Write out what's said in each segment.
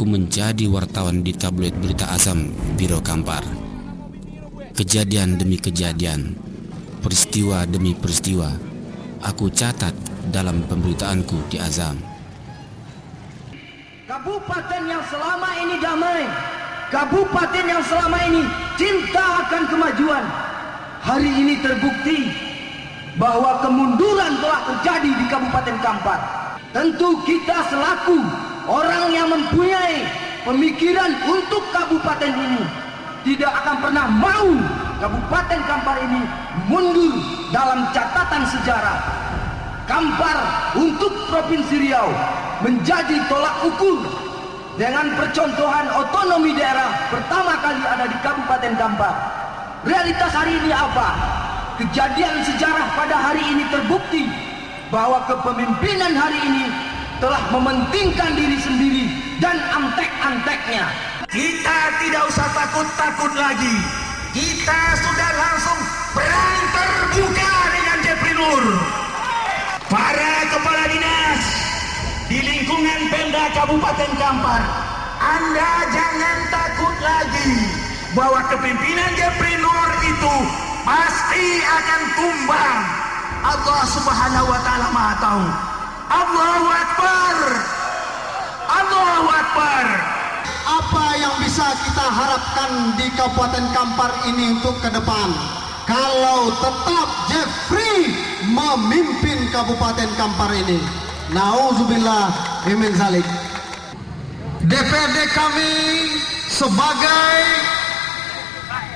aku menjadi wartawan di tabloid berita Azam Biro Kampar. Kejadian demi kejadian, peristiwa demi peristiwa, aku catat dalam pemberitaanku di Azam. Kabupaten yang selama ini damai, kabupaten yang selama ini cinta akan kemajuan, hari ini terbukti bahwa kemunduran telah terjadi di Kabupaten Kampar. Tentu kita selaku orang yang mempunyai pemikiran untuk kabupaten ini tidak akan pernah mau Kabupaten Kampar ini mundur dalam catatan sejarah. Kampar untuk Provinsi Riau menjadi tolak ukur dengan percontohan otonomi daerah pertama kali ada di Kabupaten Kampar. Realitas hari ini apa? Kejadian sejarah pada hari ini terbukti bahwa kepemimpinan hari ini telah mementingkan diri sendiri dan antek-anteknya. Kita tidak usah takut-takut lagi. Kita sudah langsung perang terbuka dengan Jeffrey Nur. Para kepala dinas di lingkungan Pemda Kabupaten Kampar, Anda jangan takut lagi bahwa kepemimpinan Jeffrey Nur itu pasti akan tumbang. Allah Subhanahu wa Ta'ala Maha Tahu. Allahu Akbar. Allahu Akbar. Apa yang bisa kita harapkan di Kabupaten Kampar ini untuk ke depan? Kalau tetap Jeffrey memimpin Kabupaten Kampar ini. Nauzubillah min zalik. DPRD kami sebagai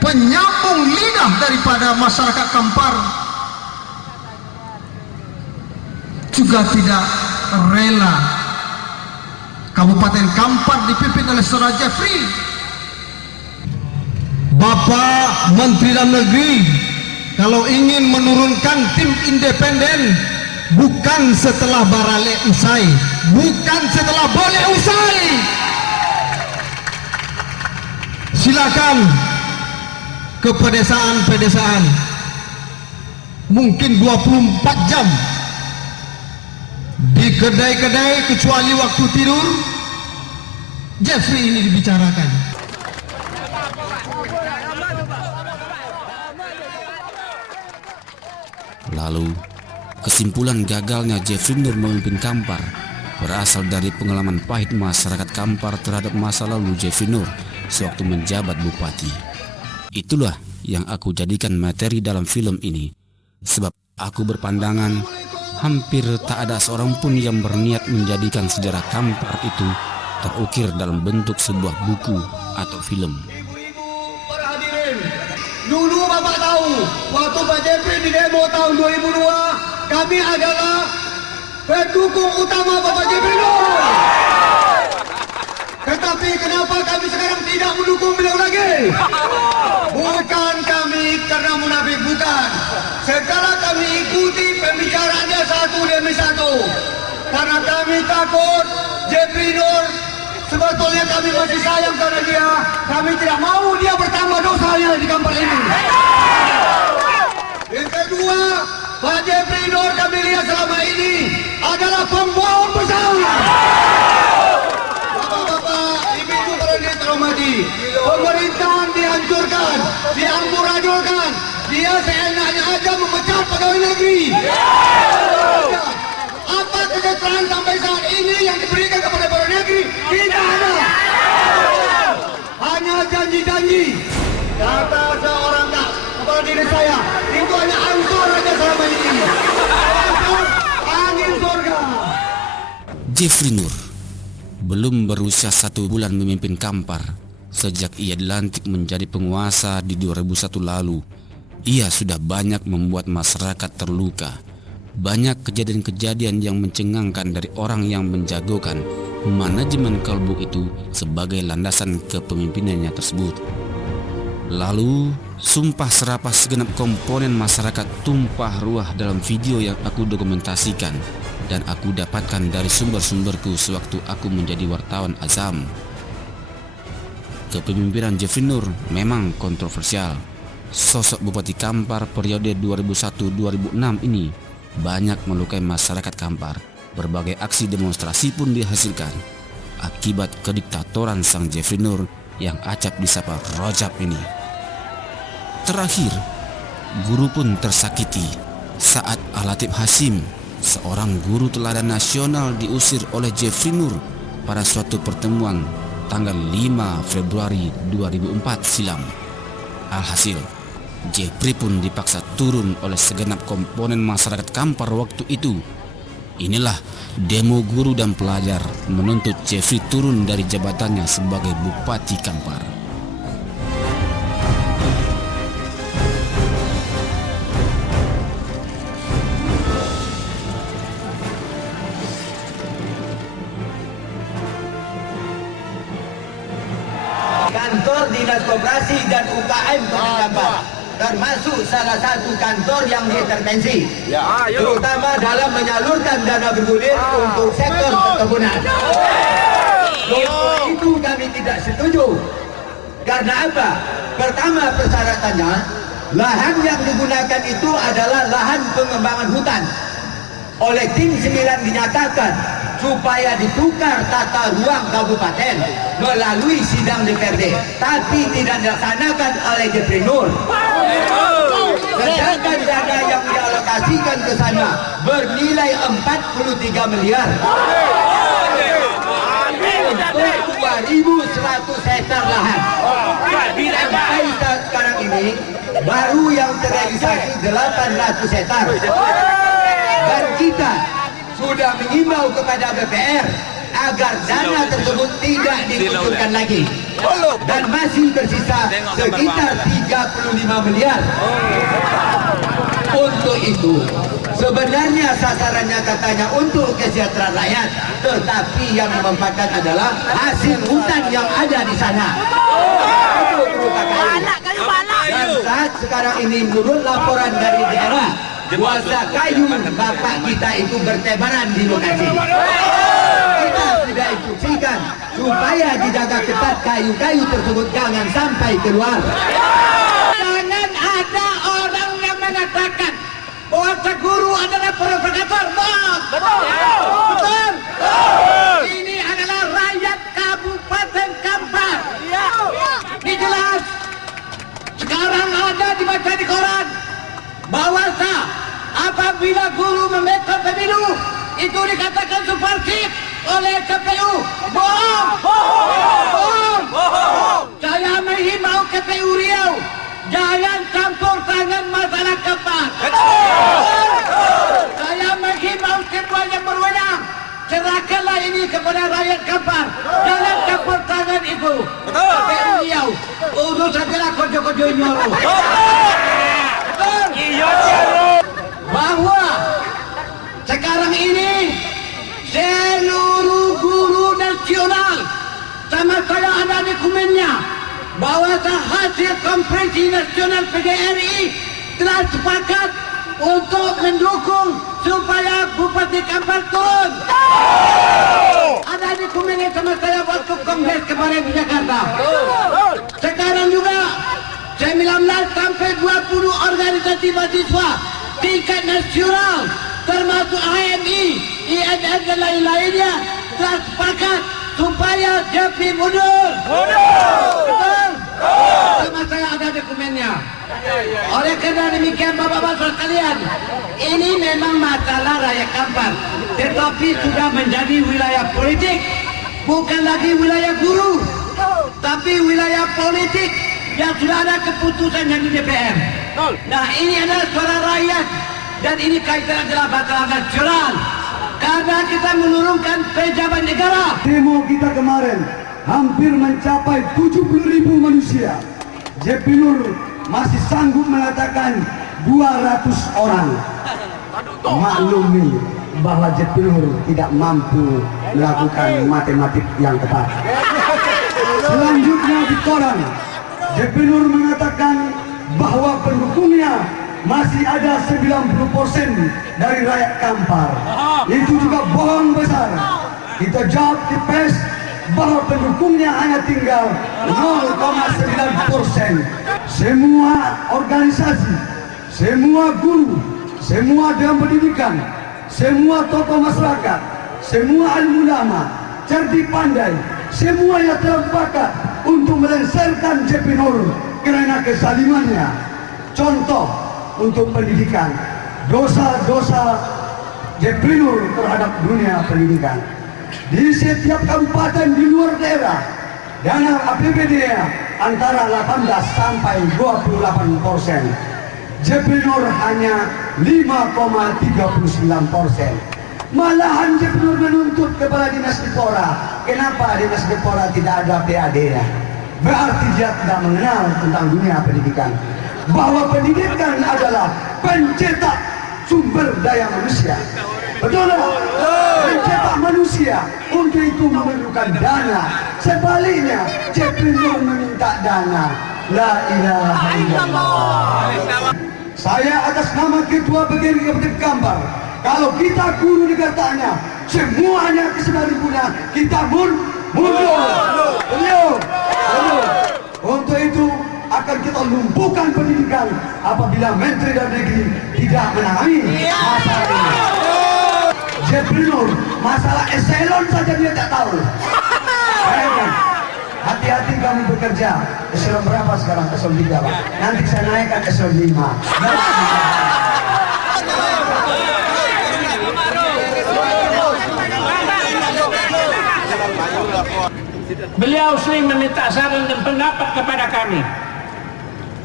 penyambung lidah daripada masyarakat Kampar juga tidak rela Kabupaten Kampar dipimpin oleh Saudara Jeffrey. Bapak Menteri Dalam Negeri, kalau ingin menurunkan tim independen, bukan setelah barale usai, bukan setelah boleh usai. Silakan ke pedesaan-pedesaan, mungkin 24 jam di kedai-kedai kecuali waktu tidur, Jeffrey ini dibicarakan. Lalu, kesimpulan gagalnya Jeffrey Nur memimpin Kampar berasal dari pengalaman pahit masyarakat Kampar terhadap masa lalu Jeffrey Nur sewaktu menjabat bupati. Itulah yang aku jadikan materi dalam film ini, sebab aku berpandangan hampir tak ada seorang pun yang berniat menjadikan sejarah Kampar itu terukir dalam bentuk sebuah buku atau film. Para hadirin, dulu Bapak tahu, waktu Pak Jeffrey di demo tahun 2002, kami adalah pendukung utama Bapak Jeffrey Nur. Tetapi kenapa kami sekarang tidak mendukung beliau lagi? Bukan kami karena munafik, bukan. Setelah kami ikuti pembicaraannya satu demi satu, karena kami takut Jeffrey Nur, sebetulnya kami masih sayang pada dia. Kami tidak mau dia bertambah dosanya di Kampar ini. Yang kedua, Pak Jeffrey Nur kami lihat selama ini adalah pembohong besar. Bapak-bapak, ibu-ibu para yang terhormati, pemerintahan dihancurkan, diamburadulkan. Dia seenaknya aja memecat pegawai negeri. Apa kesejahteraan sampai saat ini yang diberikan kepada pegawai negeri? Tidak ada. Hanya janji-janji. Kata seorang kepala diri saya, itu hanya ansur aja selama ini. Angin surga. Jeffrey Nur belum berusia 1 bulan memimpin Kampar. Sejak ia dilantik menjadi penguasa di 2001 lalu, ia sudah banyak membuat masyarakat terluka. Banyak kejadian-kejadian yang mencengangkan dari orang yang menjagokan manajemen Kalbu itu sebagai landasan kepemimpinannya tersebut. Lalu, sumpah serapah segenap komponen masyarakat tumpah ruah dalam video yang aku dokumentasikan dan aku dapatkan dari sumber-sumberku sewaktu aku menjadi wartawan Azam. Kepemimpinan Jeffrey Nur memang kontroversial. Sosok Bupati Kampar periode 2001-2006 ini banyak melukai masyarakat Kampar. Berbagai aksi demonstrasi pun dihasilkan. akibat kediktatoran sang Jeffrey Nur yang acap disapa Rajab ini. Terakhir, guru pun tersakiti saat Al-Latif Hasyim, seorang guru teladan nasional, diusir oleh Jeffrey Nur pada suatu pertemuan tanggal 5 Februari 2004 silam. Alhasil, Jeffrey pun dipaksa turun oleh segenap komponen masyarakat Kampar waktu itu. Inilah demo guru dan pelajar menuntut Jeffrey turun dari jabatannya sebagai Bupati Kampar. Kantor Dinas Koperasi dan UKM Kota Kampar termasuk salah satu kantor yang diintervensi, terutama dalam menyalurkan dana bergulir untuk sektor perkebunan. Untuk itu kami tidak setuju. Karena apa? Pertama, persyaratannya lahan yang digunakan itu adalah lahan pengembangan hutan. Oleh tim 9 dinyatakan supaya ditukar tata ruang kabupaten melalui sidang DPRD, tapi tidak dilaksanakan oleh Jeffrey Nur. Sedangkan dana yang dialokasikan ke sana bernilai 43 miliar untuk 2.100 hektar lahan. Sampai sekarang ini baru yang terrealisasi 800 hektar. Dan kita sudah mengimbau kepada BPR agar dana tersebut tidak dikucurkan lagi, dan masih bersisa sekitar 35 miliar. Untuk itu sebenarnya sasarannya katanya untuk kesejahteraan rakyat, tetapi yang dimanfaatkan adalah hasil hutan yang ada di sana. Dan saat sekarang ini menurut laporan dari daerah, kuasa kayu bapak kita itu bertebaran di lokasi. Kita sudah instruksikan supaya dijaga ketat kayu-kayu tersebut jangan sampai keluar. Jangan ada orang yang mengatakan bahwa guru adalah provokator. Betul. Ini adalah rakyat Kabupaten Kampar. Ini jelas. Sekarang ada dibaca di koran bahwa apabila guru memetot pemilu itu dikatakan subversif oleh KPU. Bohong. Saya menghimbau KPU Riau, jangan campur tangan masalah Kampar. Saya menghimbau semua yang berwenang, serahkanlah ini kepada rakyat Kampar. Jangan campur tangan itu. KPU Riau, urusan kena kojo-kojo nyoro. Bahwa sekarang ini seluruh guru nasional, sama saya ada dokumennya, bahwa hasil konferensi nasional PGRI telah sepakat untuk mendukung supaya Bupati Kampar turun. Ada dokumennya sama saya waktu kongres kemarin di Jakarta. Sekarang juga 19 sampai 20 organisasi mahasiswa tingkat nasional termasuk HMI, INN dan lain-lainnya telah sepakat supaya Jeffrey mundur. Betul? Sama saya ada dokumennya. Oleh karena demikian bapak-bapak sekalian, ini memang masalah rakyat Kampar, tetapi sudah menjadi wilayah politik, bukan lagi wilayah guru, tapi wilayah politik yang sudah ada keputusan yang di DPR. Nah, ini adalah suara rakyat dan ini kaitan adalah masalah nasional karena kita menurunkan pejabat negara. Demo kita kemarin hampir mencapai 70.000 manusia. Jeffrey Nur masih sanggup mengatakan 200 orang. Maklumi bahwa Jeffrey Nur tidak mampu melakukan matematik yang tepat. Selanjutnya di koran, Jeffrey Nur mengatakan bahwa pendukungnya masih ada 90% dari rakyat Kampar. Itu juga bohong besar. Kita jawab di pers bahwa pendukungnya hanya tinggal 0,9%. Semua organisasi, semua guru, semua dalam pendidikan, semua tokoh masyarakat, semua alim ulama, cerdik pandai, semuanya terpakat untuk melengsarkan JP Nur karena kesalimannya. Contoh untuk pendidikan, dosa-dosa JP Nur terhadap dunia pendidikan. Di setiap kabupaten di luar daerah, dana APBD antara 18 sampai 28%. JP Nur hanya 5,39%. Malahan JP Nur menuntut kepala dinas Dipora, kenapa dinas Dipora tidak ada PAD-nya? Berarti dia tidak mengenal tentang dunia pendidikan. Bahwa pendidikan adalah pencetak sumber daya manusia. Betul tak? Mencetak manusia, untuk itu memerlukan dana. Sebaliknya, JP Nur meminta dana. La ilaha illallah. Saya atas nama Ketua Bagian Kabupaten Kampar, kalau kita guru negaranya, semuanya keseluruhannya kita mundur. Untuk itu akan kita lumpuhkan pendidikan apabila Menteri Dalam Negeri tidak menangani masalah ini. JP Nur, masalah eselon saja dia tak tahu. Hati-hati kami bekerja. Eselon berapa sekarang? Eselon 3, Pak. Nanti saya naikkan eselon 5. Beliau sering meminta saran dan pendapat kepada kami.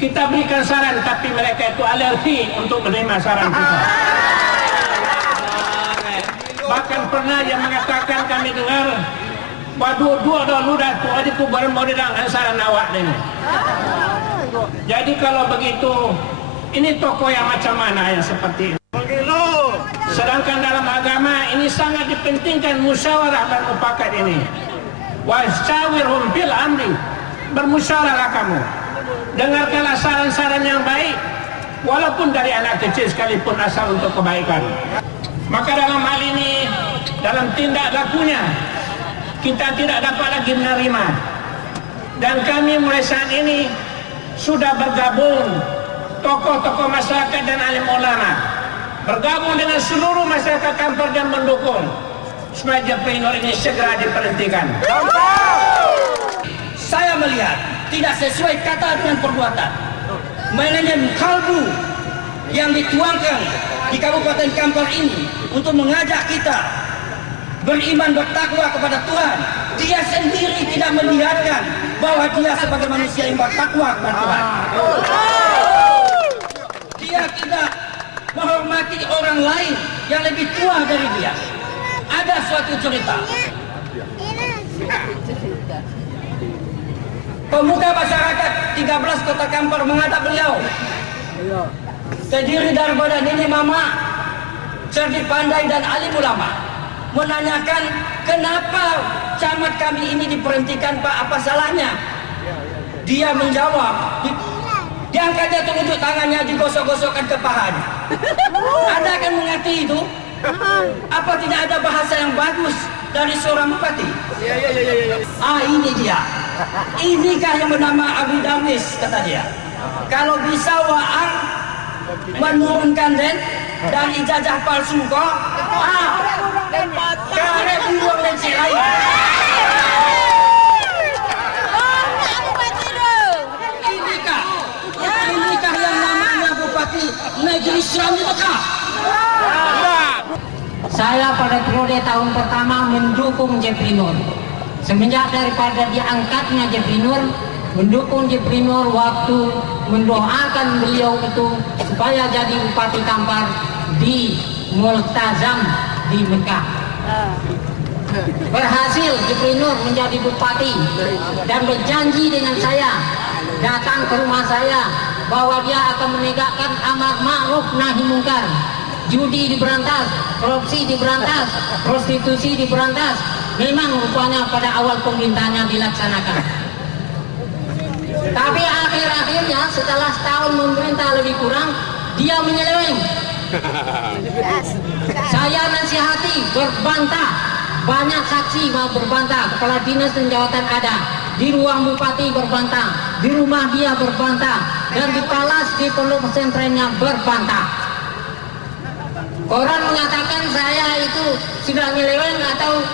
Kita berikan saran, tapi mereka itu alergi untuk menerima saran kita. Bahkan pernah yang mengatakan, kami dengar, waduh, dua ludah tu aja tu baru mau dedang saran awak ini. Jadi kalau begitu, ini tokoh yang macam mana yang seperti ini? Sedangkan dalam agama ini sangat dipentingkan musyawarah dan mufakat ini. Wasyawirhum fil amri, bermusyawarahlah kamu. Dengarkanlah saran-saran yang baik, walaupun dari anak kecil sekalipun asal untuk kebaikan. Maka dalam hal ini, dalam tindak lakunya, kita tidak dapat lagi menerima. Dan kami mulai saat ini sudah bergabung tokoh-tokoh masyarakat dan alim ulama, bergabung dengan seluruh masyarakat Kampar dan mendukung supaya JP Nur ini segera diberhentikan. Saya melihat tidak sesuai kata dengan perbuatan. Manajemen kalbu yang dituangkan di Kabupaten Kampar ini untuk mengajak kita beriman bertakwa kepada Tuhan. Dia sendiri tidak melihatkan bahwa dia sebagai manusia yang bertakwa kepada Tuhan. Dia tidak menghormati orang lain yang lebih tua dari dia. Ada suatu cerita, pemuda masyarakat 13 Kota Kampar menghadap beliau, terdiri daripada nenek mama, cerdik pandai dan alim ulama, menanyakan kenapa camat kami ini diberhentikan, Pak, apa salahnya? Dia menjawab, diangkatnya telunjuk tangannya, digosok-gosokkan ke pahanya. Anda akan mengerti itu? Apa tidak ada bahasa yang bagus dari seorang bupati? Ini dia. Inikah yang bernama Abu Damis, kata dia. Kalau bisa Waang menurunkan dan ijazah palsu kok, karena buang dan lain. Inikah yang namanya Bupati Negeri Islam di Mekah. Saya pada periode tahun pertama mendukung JP Nur. Semenjak daripada diangkatnya JP Nur, mendukung JP Nur waktu mendoakan beliau itu supaya jadi Bupati Kampar di Multazam di Mekah. Berhasil JP Nur menjadi Bupati dan berjanji dengan saya, datang ke rumah saya, bahwa dia akan menegakkan amar ma'ruf nahi mungkar. Judi diberantas, korupsi diberantas, prostitusi diberantas. Memang rupanya pada awal pemerintahnya dilaksanakan. Tapi akhir-akhirnya setelah setahun memerintah lebih kurang, dia menyeleweng. Saya nasihati, berbantah. Banyak saksi mau berbantah, kepala dinas dan jawatan ada. Di ruang bupati berbantah, di rumah dia berbantah, dan di palas di pondok pesantrennya berbantah. Orang mengatakan saya itu sudah nyeleweng atau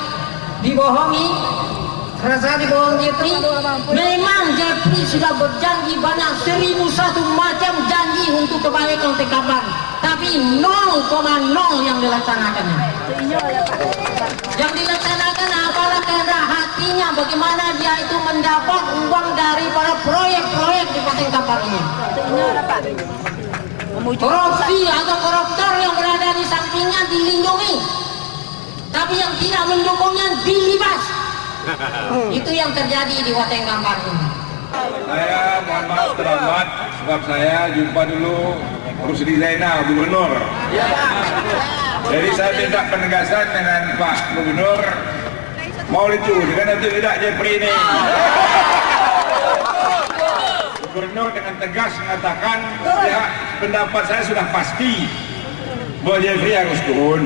dibohongi, rasa dibohong Jeffrey. Memang Jeffrey sudah berjanji banyak 1001 macam janji untuk kebaikan Kampar, tapi 0,0 yang dilaksanakannya. Yang dilaksanakan adalah kehendak hatinya, bagaimana dia itu mendapat uang dari para proyek-proyek di Kabupaten Kampar ini. Korupsi atau koruptor yang berada di sampingnya dilindungi, tapi yang tidak mendukungnya dilibas. Itu yang terjadi di Kabupaten Kampar ini. Saya mohon maaf terlambat sebab saya jumpa dulu Rusdi Zainal, Gubernur. Jadi saya minta penegasan dengan Pak Gubernur, mau itu dengan atau tidak Jeffrey ini. Gubernur dengan tegas mengatakan, ya pendapat saya sudah pasti bahwa Jeffrey harus turun.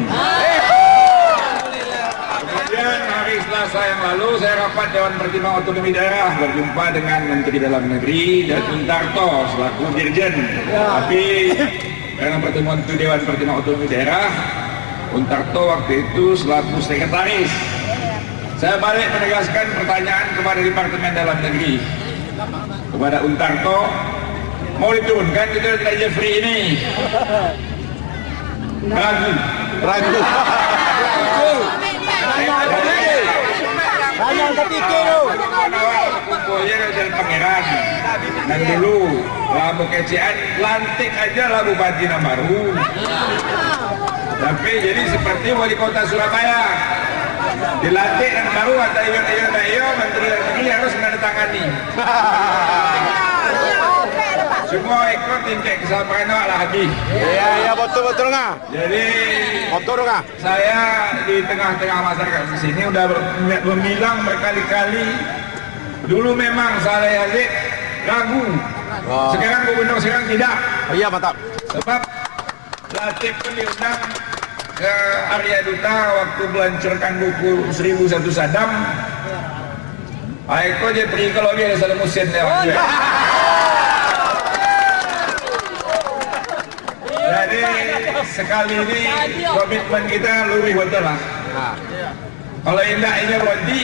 Kemudian hari Selasa yang lalu saya rapat Dewan Pertimbangan Otonomi Daerah, berjumpa dengan Menteri Dalam Negeri dan Untarto selaku Dirjen. Tapi dalam pertemuan itu Dewan Pertimbangan Otonomi Daerah, Untarto waktu itu selaku sekretaris. Saya balik menegaskan pertanyaan kepada Departemen Dalam Negeri, kepada Untarto, mau diturunkan gitu tidak Jeffrey ini? Ragu. Banyak kepikir tu. Kumpulnya dari Pangeran. Dan dulu labu kecian lantik aja lah Bupati yang baru. Tapi jadi seperti wali kota Surabaya. Dilantik dan baru ada iyo Menteri Dalam Negeri harus menandatangani. Semua ikut incek kesabaran lah lagi. Iya betul ngah. Jadi Betul ngah. saya di tengah-tengah masyarakat di sini udah bilang berkali-kali. Dulu memang Saleh Yazid ragu. Sekarang Gubernur sekarang tidak. Iya mantap. Sebab Latif pun diundang ke Arya Duta waktu melancurkan buku 1001 Sadam. Aiko dia pergi kalau dia ada salah musim lewat juga. Jadi sekali ini komitmen kita lebih betul lah. Kalau indah ini berhenti.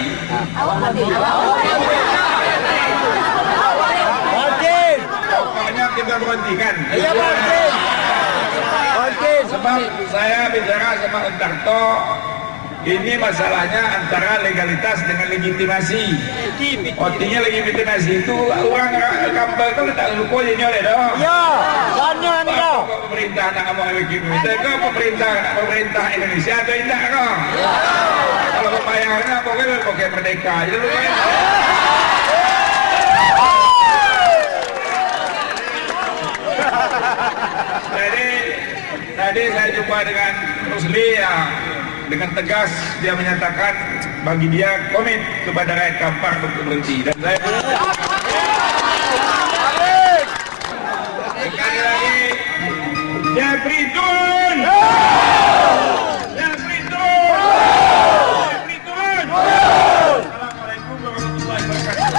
Pokoknya kita berhentikan. Iya berhenti. Sebab saya bicara sama Untarto, ini masalahnya antara legalitas dengan legitimasi. Artinya legitimasi itu orang Kampar itu tak lupa je nyoleh dah. Ya, tanya ni dah. Pemerintah nak ngomong legitimasi ke pemerintah Indonesia atau tidak kau? Kalau pembayarannya pokoknya merdeka je dulu. Jadi tadi saya jumpa dengan Rusli ya, dengan tegas dia menyatakan bagi dia komit kepada rakyat Kampar untuk berhenti. Dan saya sekali lagi Jeffrey turun! Jeffrey turun! Jeffrey turun! Assalamualaikum warahmatullahi wabarakatuh.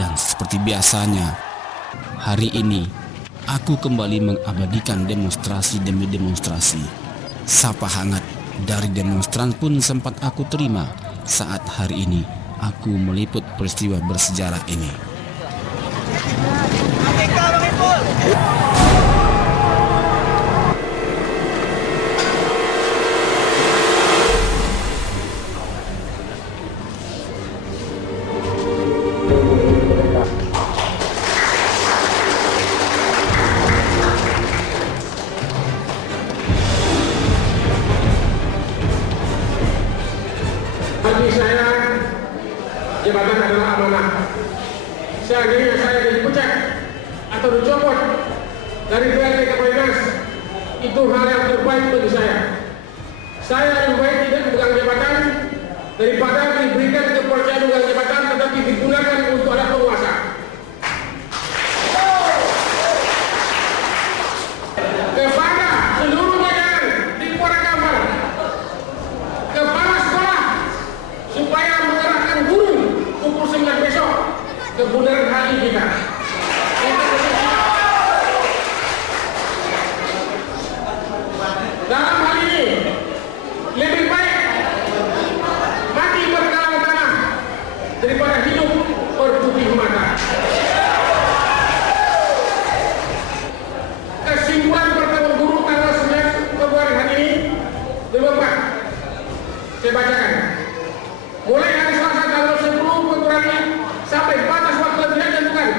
Dan seperti biasanya, hari ini aku kembali mengabadikan demonstrasi demi demonstrasi. Sapa hangat dari demonstran pun sempat aku terima saat hari ini aku meliput peristiwa bersejarah ini. Bagi saya, jabatan adalah amanah. Seandainya saya dipecat atau dicopot dari PLT Kapolres, itu hal yang terbaik bagi saya. Saya lebih baik tidak memegang jabatan daripada diberikan kepercayaan memegang jabatan tetapi digunakan untuk ada penguasa. Kepada seluruh jajaran di Kota Kampar, kepala sekolah supaya ke bundaran HI kita. Dalam hal ini lebih baik mati berkalang tanah daripada hidup berputih mata. Kesimpulan pertemuan guru tanggal 9 Februari hari ini 2024 saya bacakan. Mulai hari Selasa tanggal 10 Februari sampai batas waktu yang tidak ditentukan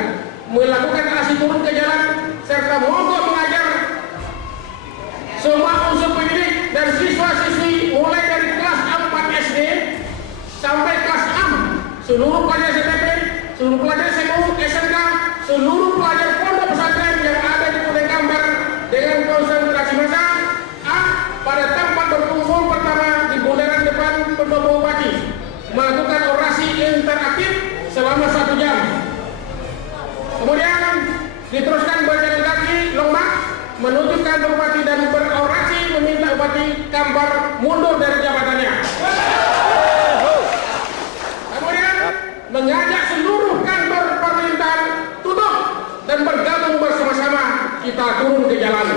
melakukan aksi turun ke jalan serta mogok mengajar semua unsur pendidik dan siswa-siswi mulai dari kelas 4 SD sampai kelas 6, seluruh pelajar SMP, seluruh pelajar SMU, SMK, seluruh pelajar pondok pesantren yang ada di Kutai Kampar dengan konsentrasi massa pada tempat berkumpul pertama di bundaran depan Pendopo Bupati melakukan orasi interaktif selama 1 jam. Kemudian diteruskan berjalan kaki Longmak menuju kantor bupati dan berorasi meminta Bupati Kampar mundur dari jabatannya. Kemudian mengajak seluruh kantor pemerintahan tutup dan bergabung bersama-sama kita turun ke jalan.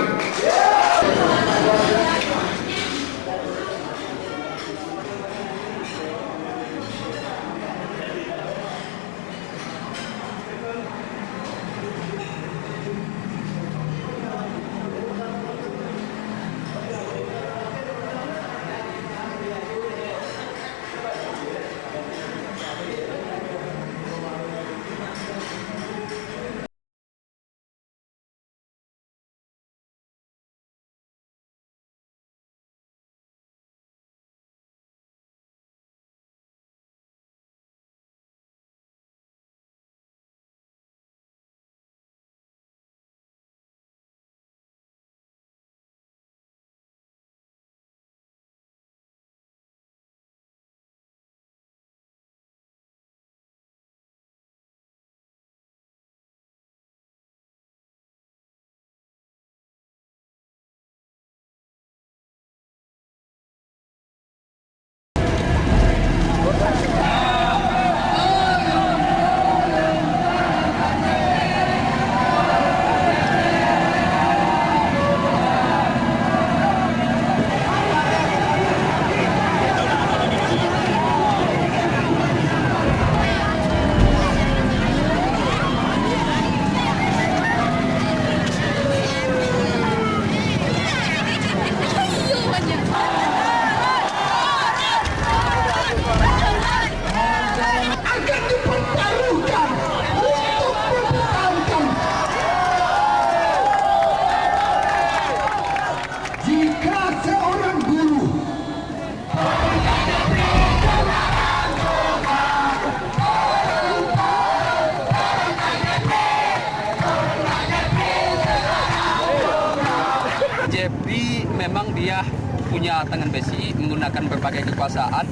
Memang dia punya tangan besi, menggunakan berbagai kekuasaan,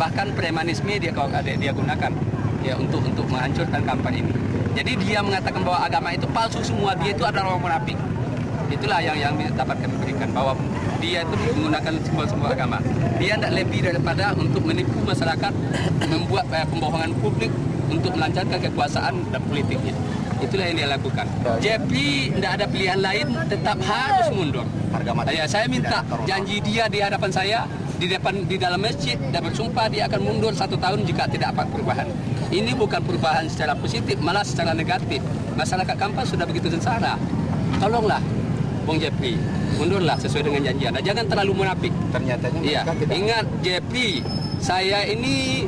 bahkan premanisme dia gunakan ya untuk menghancurkan Kampar ini. Jadi dia mengatakan bahwa agama itu palsu semua, dia itu adalah orang munafik. Itulah yang dapat kami berikan, bahwa dia itu menggunakan simbol-simbol agama. Dia tidak lebih daripada untuk menipu masyarakat, membuat pembohongan publik untuk melancarkan kekuasaan dan politiknya. Itulah yang dia lakukan. JP tidak ada pilihan lain, tetap harus mundur. Saya minta janji dia di hadapan saya, di dalam masjid, dan bersumpah dia akan mundur 1 tahun jika tidak ada perubahan. Ini bukan perubahan secara positif, malah secara negatif. Masyarakat Kampar sudah begitu sengsara. Tolonglah, Bung JP, mundurlah sesuai dengan janji Anda. Jangan terlalu munafik. Ternyatanya ingat JP, saya ini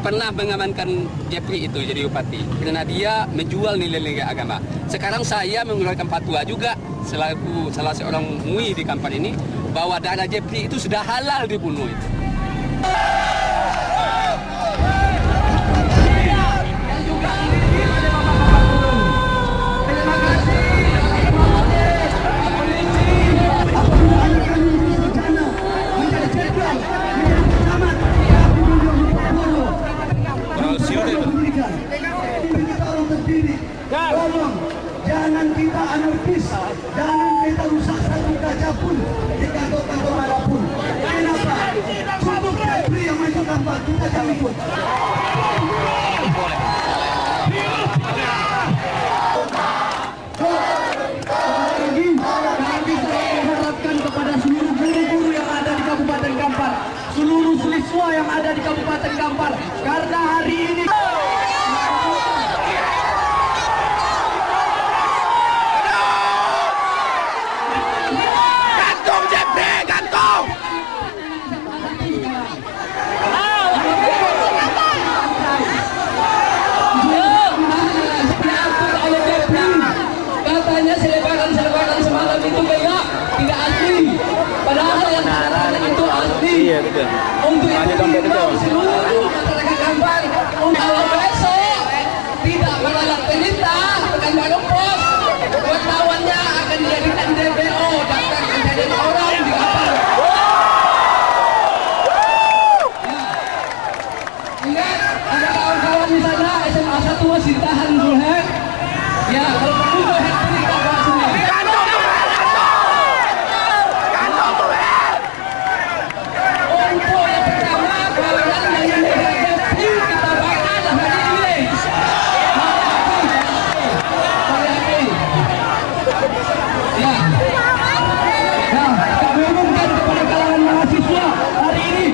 pernah mengamankan Jeffrey itu jadi bupati karena dia menjual nilai-nilai agama. Sekarang saya mengeluarkan fatwa juga selaku salah seorang MUI di Kampar ini bahwa darah Jeffrey itu sudah halal dibunuh itu. Jangan kita anarkis, jangan kita rusak satu kaca pun di kantor-kantor manapun. Kenapa? Cukup Jeffrey yang maju Kampar, kita jangan ikut. hari ini. Gantung Jepri, gantung. Katanya selebaran semalam itu kayak tidak asli. Padahal yang itu asli. Iya betul. Untuk itu seluruh masyarakat Kampar, kalau besok tidak menolak perintah Pekanbaru Pos, wartawannya akan dijadikan DPO, daftar pencarian orang di Kampar. Ingat, ada kawan-kawan di sana SMA 1 masih tahan Zulhek. Ya, kalau perlu Zulhek perintah bawa sini. Untuk yang pertama, kawasan yang Jepri kita bakal hari ini. Hati-hati. Ya. Nah, kami umumkan kepada kalangan mahasiswa hari ini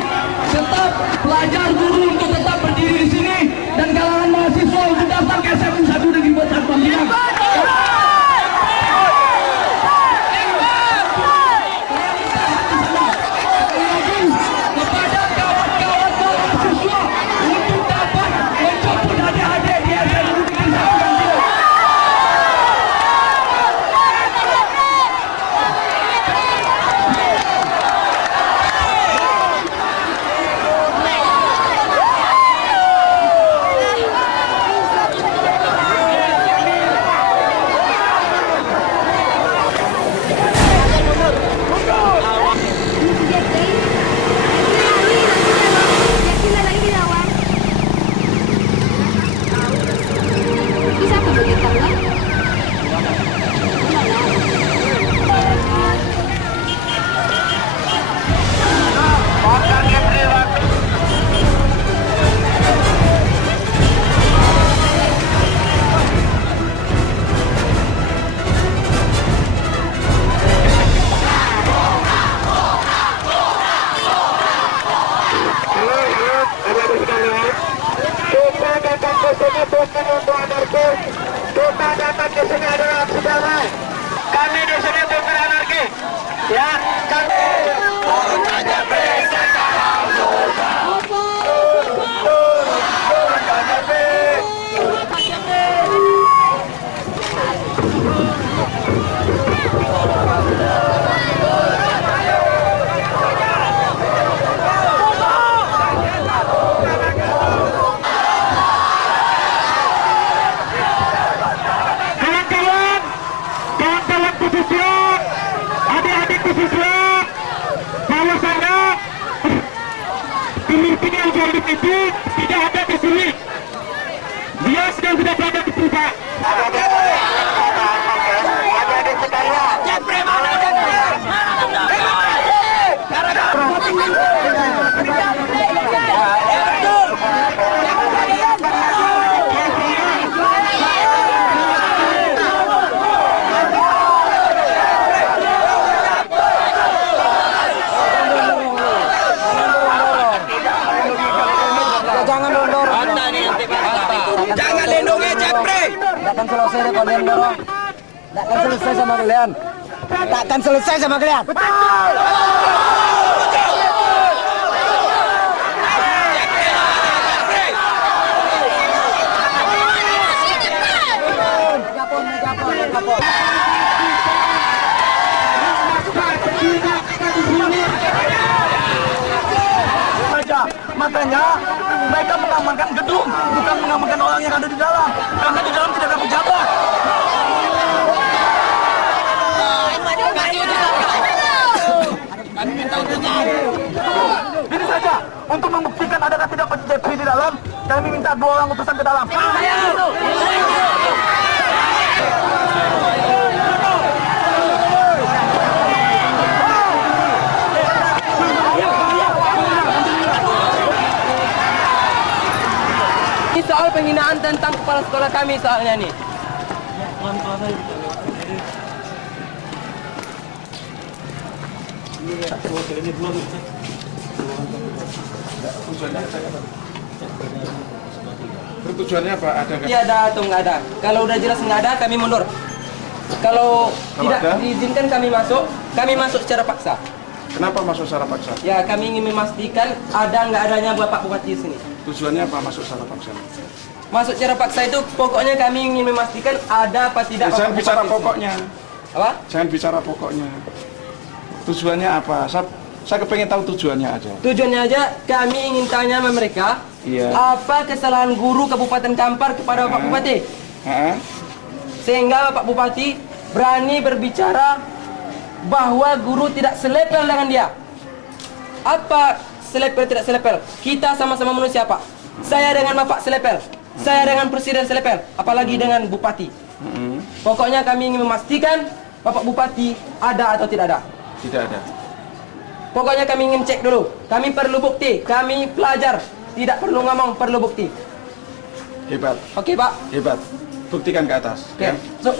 tetap pelajar guru untuk tetap berdiri di sini, dan kalangan mahasiswa untuk daftar ke SMU 1 Negeri 4 Pontianak. Kepada kawan-kawan mahasiswa untuk dapat menjemput adik-adik di SMU Negeri 1 Pontianak. Bisa begitu kan? Kita datang ke sini adalah aksi damai. Kami di sini bukan anarki. Ya, kami. Adik-adik mahasiswa, bahwasannya pemimpin yang jolim itu tidak ada di sini. Dia sedang tidak berada di Puncak. Adik-adik sekalian, Jepri mana Jepri? Jangan lindungi Jepri. Takkan selesai deh kalian dorong. Takkan selesai sama kalian. Takkan selesai sama kalian. Makanya mereka mengamankan gedung, bukan mengamankan orang yang ada di dalam. Karena di dalam tidak ada pejabat. Ini saja, untuk membuktikan adakah tidak Jepri di dalam, kami minta 2 orang utusan ke dalam. Ini soal penghinaan tentang kepala sekolah kami soalnya nih. tujuannya apa? Ada nggak? Tiada atau nggak ada. Kalau udah jelas nggak ada, kami mundur. Kalau tidak ada? diizinkan kami masuk secara paksa. Kenapa masuk secara paksa? Ya, kami ingin memastikan ada nggak adanya Bapak Bupati di sini. Tujuannya apa masuk secara paksa? Masuk secara paksa itu pokoknya kami ingin memastikan ada apa tidak. Jangan Bapak bicara Bupati pokoknya. Apa? Jangan bicara pokoknya. Tujuannya apa? Saya kepengen tahu tujuannya aja. Tujuannya aja kami ingin tanya sama mereka, Iya. apa kesalahan guru Kabupaten Kampar kepada Bapak Bupati? Sehingga Bapak Bupati berani berbicara bahwa guru tidak selepel dengan dia. Apa selepel tidak selepel? Kita sama-sama manusia, Pak. Saya dengan Bapak selepel, saya dengan Presiden selepel, apalagi dengan Bupati. Pokoknya kami ingin memastikan Bapak Bupati ada atau tidak ada. Tidak ada. Pokoknya kami ingin cek dulu. Kami perlu bukti. Kami pelajar. Tidak perlu ngomong, perlu bukti. Hebat. Oke, Pak. Hebat. Buktikan ke atas. Oke. Ya. So,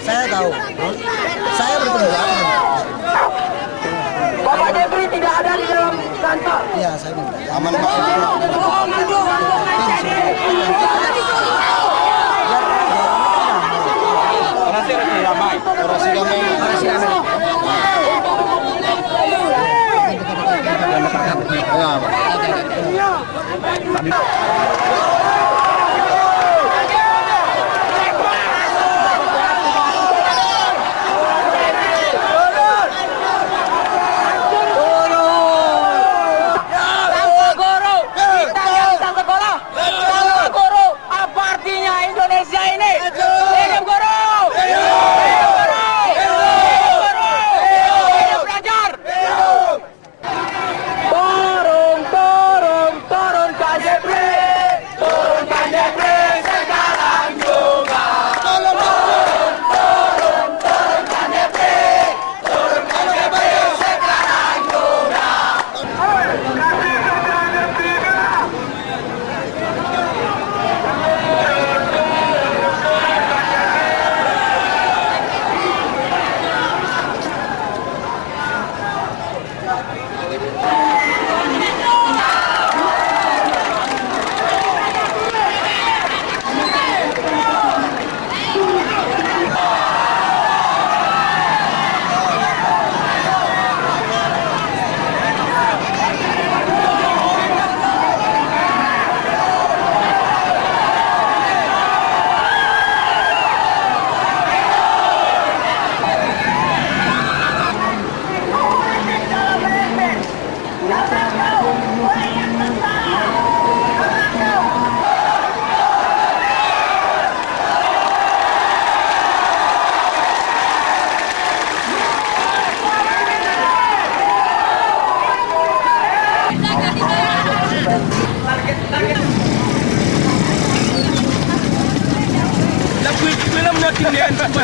Saya tahu. Saya bertemu. Bapak Jeffrey tidak ada di dalam kantor. Iya, saya minta. Aman.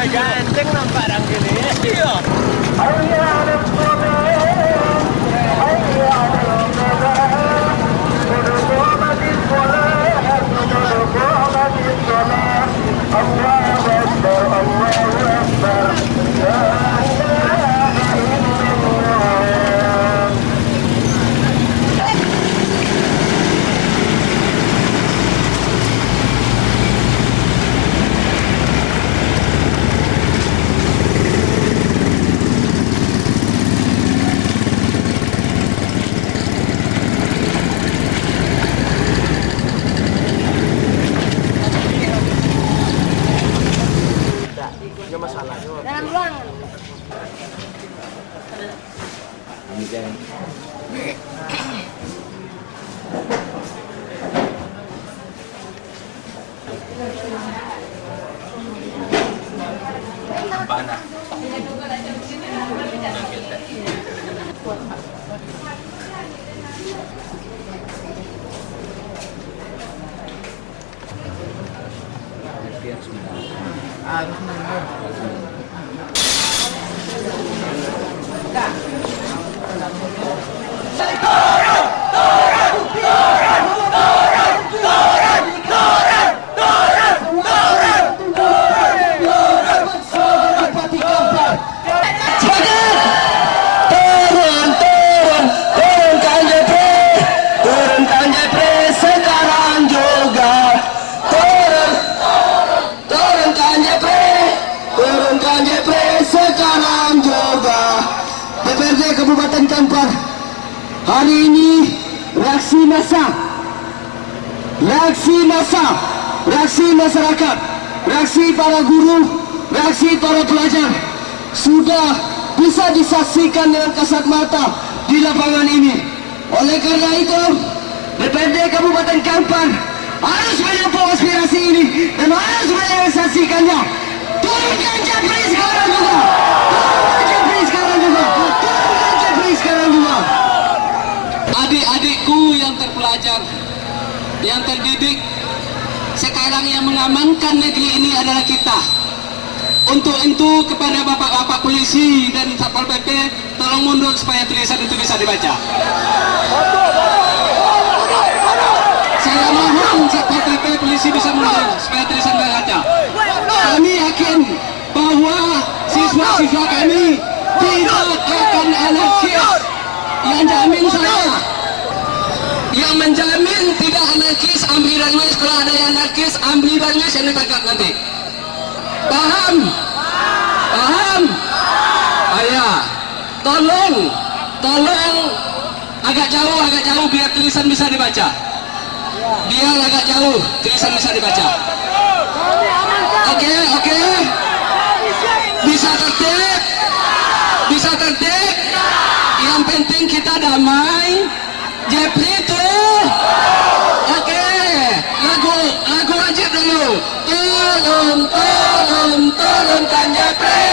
Ganteng nampak orang gini. Iya. Hari ini reaksi masyarakat, reaksi para guru, reaksi para pelajar sudah bisa disaksikan dengan kasat mata di lapangan ini. Oleh karena itu, DPRD Kabupaten Kampar harus menampung aspirasi ini dan harus merealisasikannya. Turunkan Japri sekarang juga. Adik-adikku yang terpelajar, yang terdidik, sekarang yang mengamankan negeri ini adalah kita. Untuk itu kepada bapak-bapak polisi dan Satpol PP, tolong mundur supaya tulisan itu bisa dibaca. Saya mohon Satpol PP polisi bisa mundur supaya tulisan dibaca. Kami yakin bahwa siswa-siswa kami tidak akan anarkis. Yang jamin saya, yang menjamin tidak anarkis, ambil dan wis. Kalau ada yang anarkis, ambil dan wis yang ditangkap nanti. Paham? Paham? Ayah, tolong agak jauh biar tulisan bisa dibaca. Biar agak jauh tulisan bisa dibaca. Oke. Bisa tertib. Yang penting kita damai. Japri itu. Oke. Lagu wajib dulu. Turunkan Japri.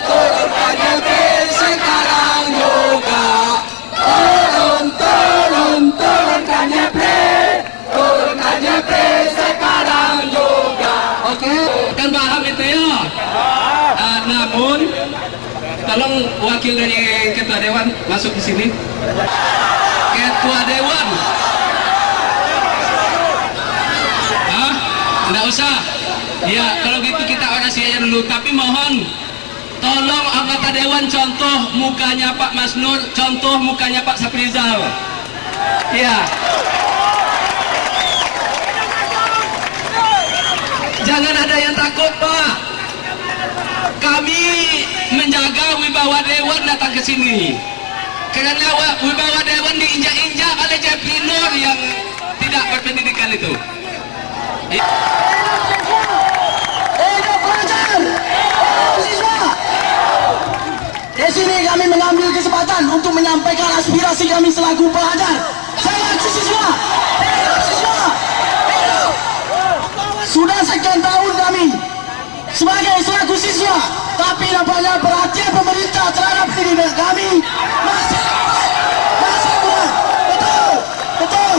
Turunkan Japri sekarang juga. Turunkan Japri. Turunkan Japri sekarang juga. Oke. Kan paham itu ya? Namun tolong wakil dari Ketua Dewan masuk di sini. Ketua Dewan. Enggak usah. Ya, kalau gitu kita orasi aja dulu. Tapi mohon, tolong anggota Dewan contoh mukanya Pak Masnur, contoh mukanya Pak Saprizal. Ya. Jangan ada yang takut, Pak. Kami menjaga wibawa Dewan datang ke sini. Karena wibawa Dewan diinjak-injak oleh Japri Nur yang tidak berpendidikan itu. Pelajar, siswa. Di sini kami mengambil kesempatan untuk menyampaikan aspirasi kami selaku pelajar. Selaku siswa. Sudah sekian tahun kami sebagai selaku siswa, tapi nampaknya perhatian pemerintah terhadap pendidikan kami masih kurang. Betul.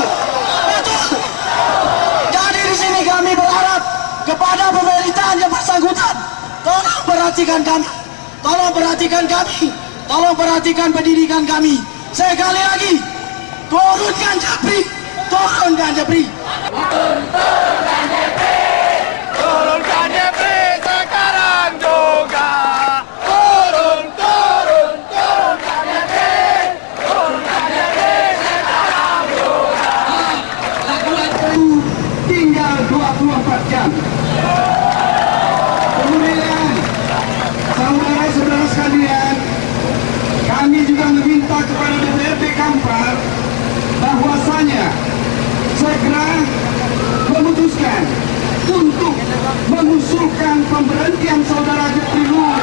Jadi di sini kami berharap kepada pemerintahan yang bersangkutan, tolong perhatikan kami, tolong perhatikan pendidikan kami. Sekali lagi, turunkan Japri. Turunkan Japri sekarang juga. Turunkan Japri sekarang juga. Tinggal 24 jam. Kemudian, saudara-saudara sekalian, kami juga meminta kepada DPRD Kampar bahwasanya segera memutuskan untuk mengusulkan pemberhentian saudara Japri Nur.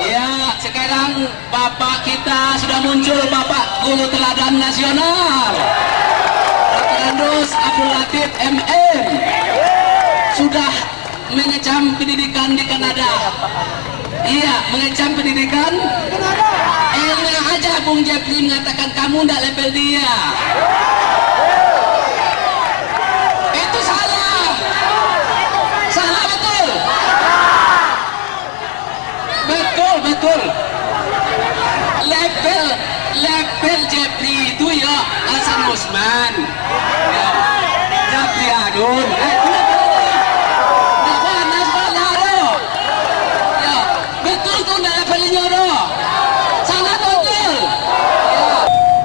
Ya, sekarang Bapak kita sudah muncul, Bapak Guru Teladan Nasional, Dr. Abdul Latif MM, sudah mengecam pendidikan di Kanada. Iya, mengecam pendidikan. Enak aja Bung Japri mengatakan kamu tidak level dia. Itu salah. Salah betul. Betul. Level Japri itu ya Hasan Usman. Ya. Japri Harun.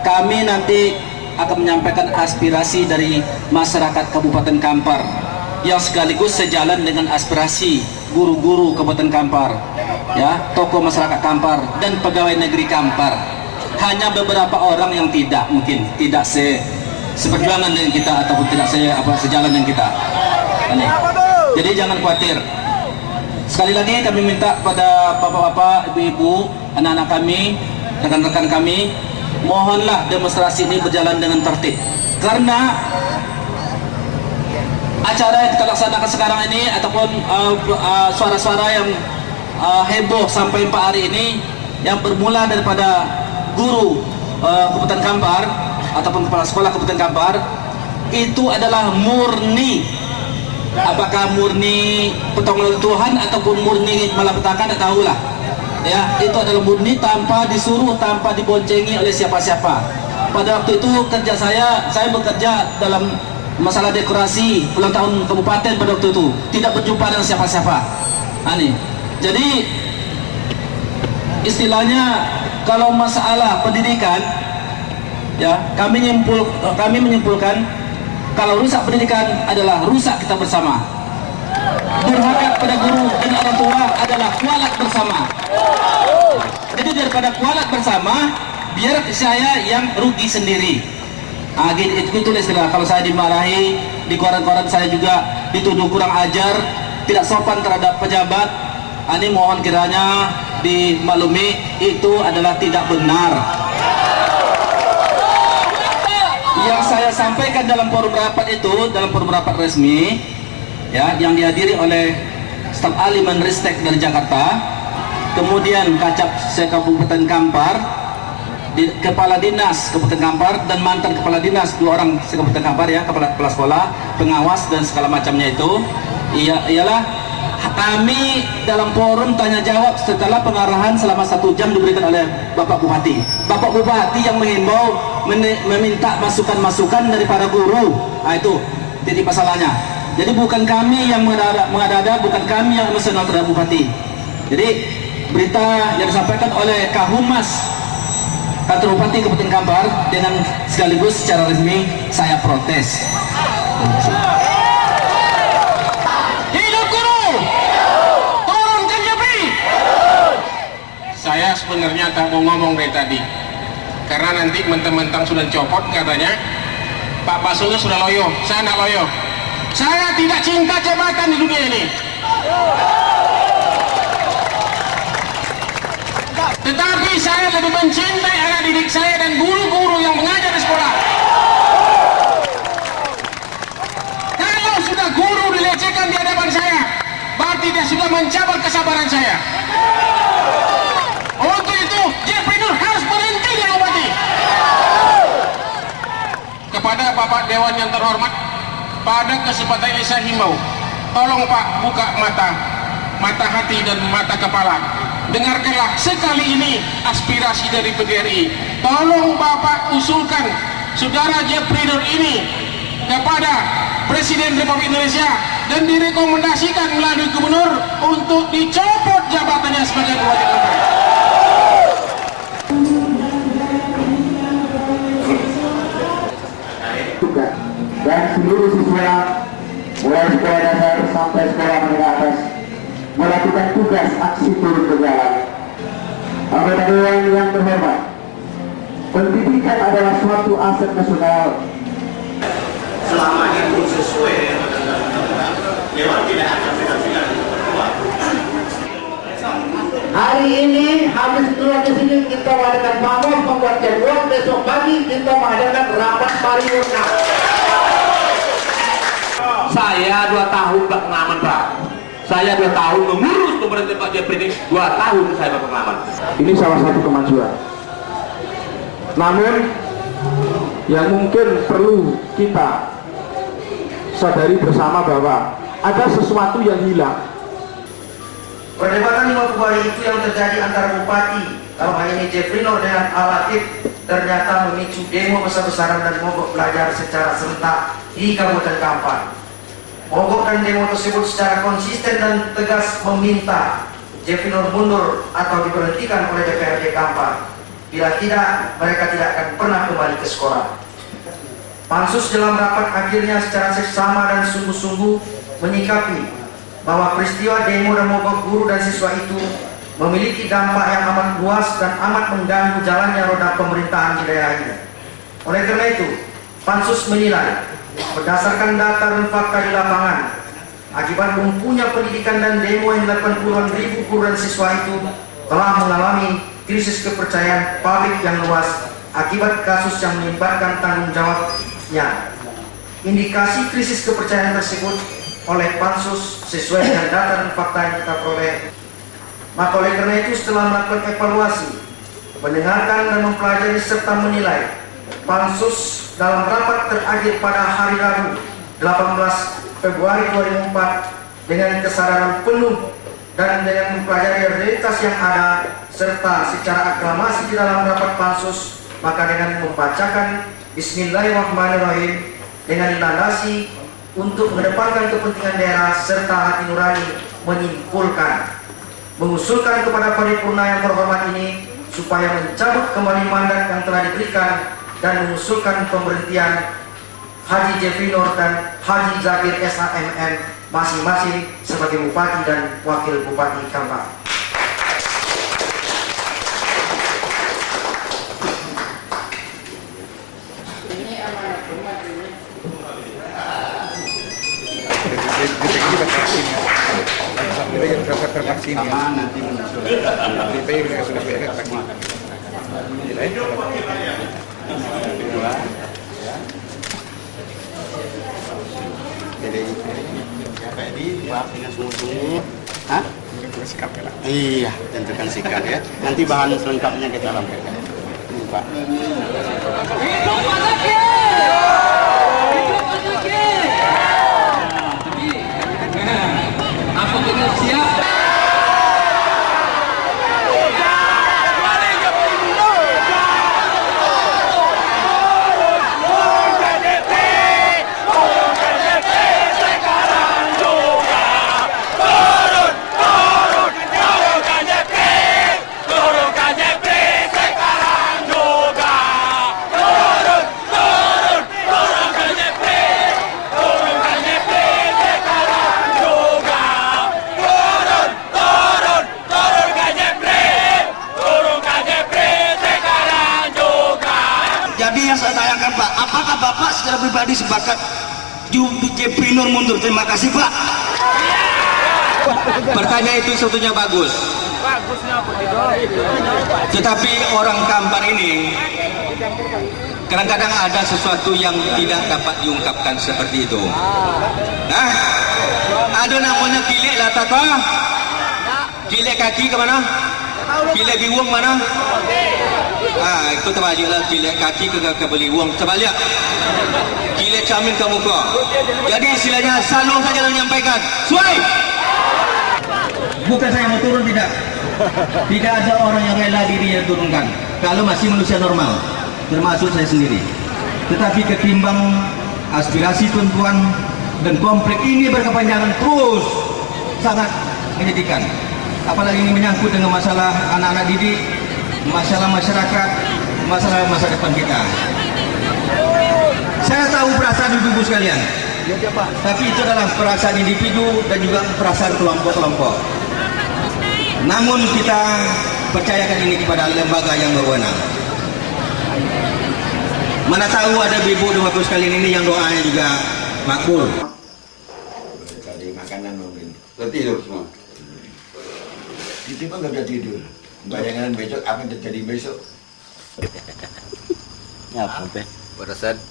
Kami nanti akan menyampaikan aspirasi dari masyarakat Kabupaten Kampar yang sekaligus sejalan dengan aspirasi guru-guru Kabupaten Kampar, ya, tokoh masyarakat Kampar dan pegawai negeri Kampar. hanya beberapa orang yang tidak seperjuangan dengan kita ataupun tidak sejalan dengan kita. Jadi jangan khawatir. Sekali lagi kami minta pada bapak-bapak, ibu-ibu, anak-anak kami, rekan-rekan kami, mohonlah demonstrasi ini berjalan dengan tertib. Karena acara yang kita laksanakan sekarang ini ataupun suara-suara yang heboh sampai 4 hari ini yang bermula daripada guru Kabupaten Kampar ataupun kepala sekolah Kabupaten Kampar itu adalah murni, apakah murni pertolongan Tuhan ataupun murni malapetaka tidak tahulah ya, itu adalah murni tanpa disuruh, tanpa diboncengi oleh siapa-siapa. Pada waktu itu kerja saya bekerja dalam masalah dekorasi ulang tahun kabupaten pada waktu itu, tidak berjumpa dengan siapa-siapa. Jadi istilahnya kalau masalah pendidikan ya, kami menyimpulkan kalau rusak pendidikan adalah rusak kita bersama. Durhaka pada guru dan orang tua adalah kualat bersama. Jadi daripada kualat bersama, biar saya yang rugi sendiri. Itu istilah. Kalau saya dimarahi di koran-koran, saya juga dituduh kurang ajar, tidak sopan terhadap pejabat. Ini mohon kiranya dimaklumi, itu adalah tidak benar. Yang saya sampaikan dalam forum rapat itu, dalam forum rapat resmi ya, yang dihadiri oleh staf ahli Menristek dari Jakarta, kemudian Kacap Kabupaten Kampar, Kepala Dinas Kabupaten Kampar dan mantan Kepala Dinas 2 orang Kabupaten Kampar ya, kepala sekolah, pengawas dan segala macamnya itu, ialah kami dalam forum tanya jawab setelah pengarahan selama 1 jam diberikan oleh Bapak Bupati. Bapak Bupati yang menghimbau meminta masukan-masukan dari para guru. Itu titik masalahnya. Jadi bukan kami yang mengada-ada, bukan kami yang emosional terhadap Bupati. Jadi berita yang disampaikan oleh Kahumas Kantor Bupati Kabupaten Kampar dengan sekaligus secara resmi saya protes. Hidup guru! Turunkan Jepri! Saya sebenarnya tak mau ngomong dari tadi, karena nanti mentang-mentang sudah copot katanya Pak Basuki sudah loyo. Saya tidak loyo. Saya tidak cinta jabatan di dunia ini. Tetapi saya lebih mencintai anak didik saya dan guru-guru yang mengajar di sekolah. Kalau sudah guru dilecehkan di hadapan saya, berarti dia sudah mencabar kesabaran saya. Untuk itu, Jeffrey Nur harus berhenti di Bupati. Kepada Bapak Dewan yang terhormat, pada kesempatan ini saya himbau, tolong Pak buka mata hati dan mata kepala. Dengarkanlah sekali ini aspirasi dari PGRI. Tolong Bapak usulkan saudara Jeffrey Nur ini kepada Presiden Republik Indonesia dan direkomendasikan melalui Gubernur untuk dicopot jabatannya sebagai Bupati Kampar. Dan seluruh siswa mulai sekolah dasar sampai sekolah menengah atas melakukan tugas aksi turun ke jalan. Anggota Dewan yang terhormat, pendidikan adalah suatu aset nasional. Selama itu sesuai dengan undang-undang, Dewan tidak akan bilang Hari ini habis keluar ke sini kita mengadakan pamor membuat jadwal, besok pagi kita mengadakan rapat paripurna. Saya 2 tahun Pak pengaman Pak. Saya 2 tahun mengurus pemerintah Pak Jeffrey ini, 2 tahun saya berpengalaman. Ini salah satu kemajuan. Namun yang mungkin perlu kita sadari bersama bahwa ada sesuatu yang hilang. Perdebatan 52 hari itu yang terjadi antara Bupati, dalam hal ini Jeffrey Nur dengan Al-Latif, ternyata memicu demo besar-besaran dan mogok belajar secara serentak di Kabupaten Kampar. Mogok dan demo tersebut secara konsisten dan tegas meminta Jeffrey Nur mundur atau diberhentikan oleh DPRD Kampar. Bila tidak, mereka tidak akan pernah kembali ke sekolah. Pansus dalam rapat akhirnya secara seksama dan sungguh-sungguh menyikapi bahwa peristiwa demo dan mogok guru dan siswa itu memiliki dampak yang amat luas dan amat mengganggu jalannya roda pemerintahan di daerah ini. Oleh karena itu, Pansus menilai berdasarkan data dan fakta di lapangan, akibat lumpuhnya pendidikan dan demo yang dilakukan puluhan ribu guru dan siswa itu telah mengalami krisis kepercayaan publik yang luas akibat kasus yang melibatkan tanggung jawabnya. Indikasi krisis kepercayaan tersebut oleh Pansus sesuai dengan data dan fakta yang kita peroleh. Maka oleh karena itu setelah melakukan evaluasi, mendengarkan dan mempelajari serta menilai, Pansus dalam rapat terakhir pada hari Rabu 18 Februari 2004 dengan kesadaran penuh dan dengan mempelajari realitas yang ada serta secara aklamasi di dalam rapat Pansus, maka dengan membacakan Bismillahirrahmanirrahim dengan dilandasi untuk mengedepankan kepentingan daerah serta hati nurani menyimpulkan, mengusulkan kepada paripurna yang terhormat ini supaya mencabut kembali mandat yang telah diberikan dan mengusulkan pemberhentian Haji Jeffrey Nur dan Haji Zakir SHMM masing-masing sebagai Bupati dan Wakil Bupati Kampar. Iya, tentukan sikap ya. Nanti bahan selengkapnya kita lampirkan. Pak. Apa kita siap? Apakah Bapak secara pribadi sepakat Jeffrey Nur mundur? Terima kasih Pak. Pertanyaan itu sebetulnya bagus. Tetapi orang Kampar ini kadang-kadang ada sesuatu yang tidak dapat diungkapkan seperti itu. Nah, ada namanya kilek lah tata. Kilek kaki ke mana? Kilek biwang mana? Itu terbalik lah, kilek kaki ke beliwang terbalik. Kilek camin ke muka. Jadi istilahnya salung saja menyampaikan. Suai. Bukan saya mau turun, tidak. Tidak ada orang yang rela dirinya turunkan. Kalau masih manusia normal, termasuk saya sendiri. Tetapi ketimbang aspirasi perempuan dan konflik ini berkepanjangan terus sangat menyedihkan. Apalagi ini menyangkut dengan masalah anak-anak didik, masalah masyarakat, masalah masa depan kita. Saya tahu perasaan ibu-ibu sekalian, tapi itu adalah perasaan individu dan juga perasaan kelompok-kelompok. Namun kita percayakan ini kepada lembaga yang berwenang. Mana tahu ada ibu dan bapak sekalian ini yang doanya juga makbul. Tadi makanan mungkin. Tertidur semua. Itu pun nggak bisa tidur. Bayangan besok apa yang terjadi besok. Ya apa teh? Perasaan.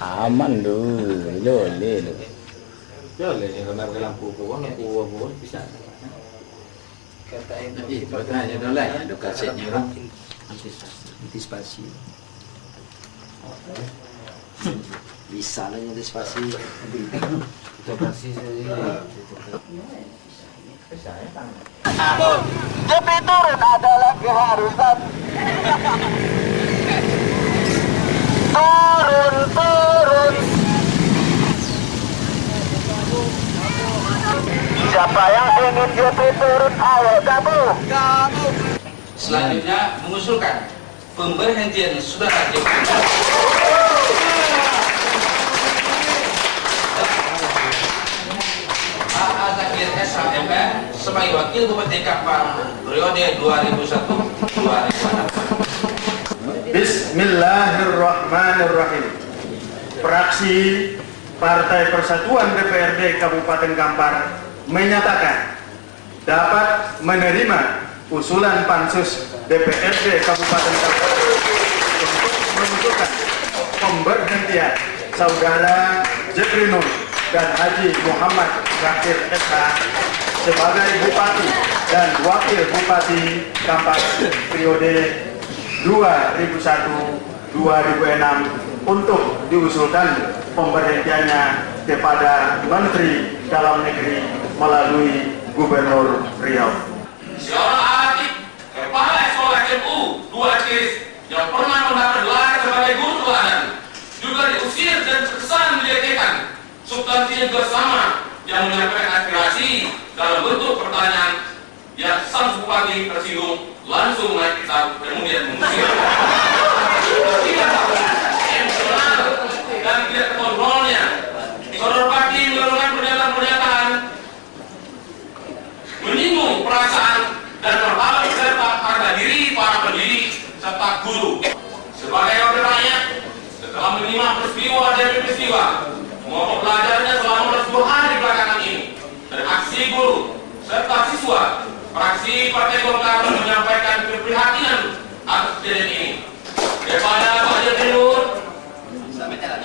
Aman dulu, boleh. Boleh yang kamar lampu pun bisa. Itu katanya adalah ada kasetnya orang antisipasi. Bisa lah antisipasi. Antisipasi saja. Jeffrey turun adalah keharusan. Turun. Siapa yang ingin Jeffrey turun, ayo gabung. Selanjutnya mengusulkan pemberhentian saudara Jeffrey. SHMM sebagai Wakil Bupati Kampar periode 2001-2006. Bismillahirrahmanirrahim. Fraksi Partai Persatuan DPRD Kabupaten Kampar menyatakan dapat menerima usulan Pansus DPRD Kabupaten Kampar untuk menentukan pemberhentian Saudara Jeffrey Nur dan Haji Muhammad Zakir SH sebagai Bupati dan Wakil Bupati Kampar periode 2001-2006 untuk diusulkan pemberhentiannya kepada Menteri Dalam Negeri melalui Gubernur Riau. Seorang adik kepala sekolah MU 2 Cis yang pernah mendapat gelar sebagai guru teladan juga diusir dan terkesan dilecehkan. Substansinya juga sama, yang menyampaikan aspirasi dalam bentuk pertanyaan yang sang bupati tersinggung langsung naik pitam kemudian mengusir. Tidak emosional dan tidak kontrolnya. Saudara Bupati melakukan pernyataan menyinggung perasaan dan martabat serta harga diri para pendidik serta guru. Sebagai wakil rakyat, setelah menerima peristiwa demi peristiwa, mogok belajarnya selama 10 hari belakangan ini, dan aksi guru serta siswa, fraksi Partai Golkar menyampaikan keprihatinan atas kejadian ini. Kepada Pak Jeffrey Nur,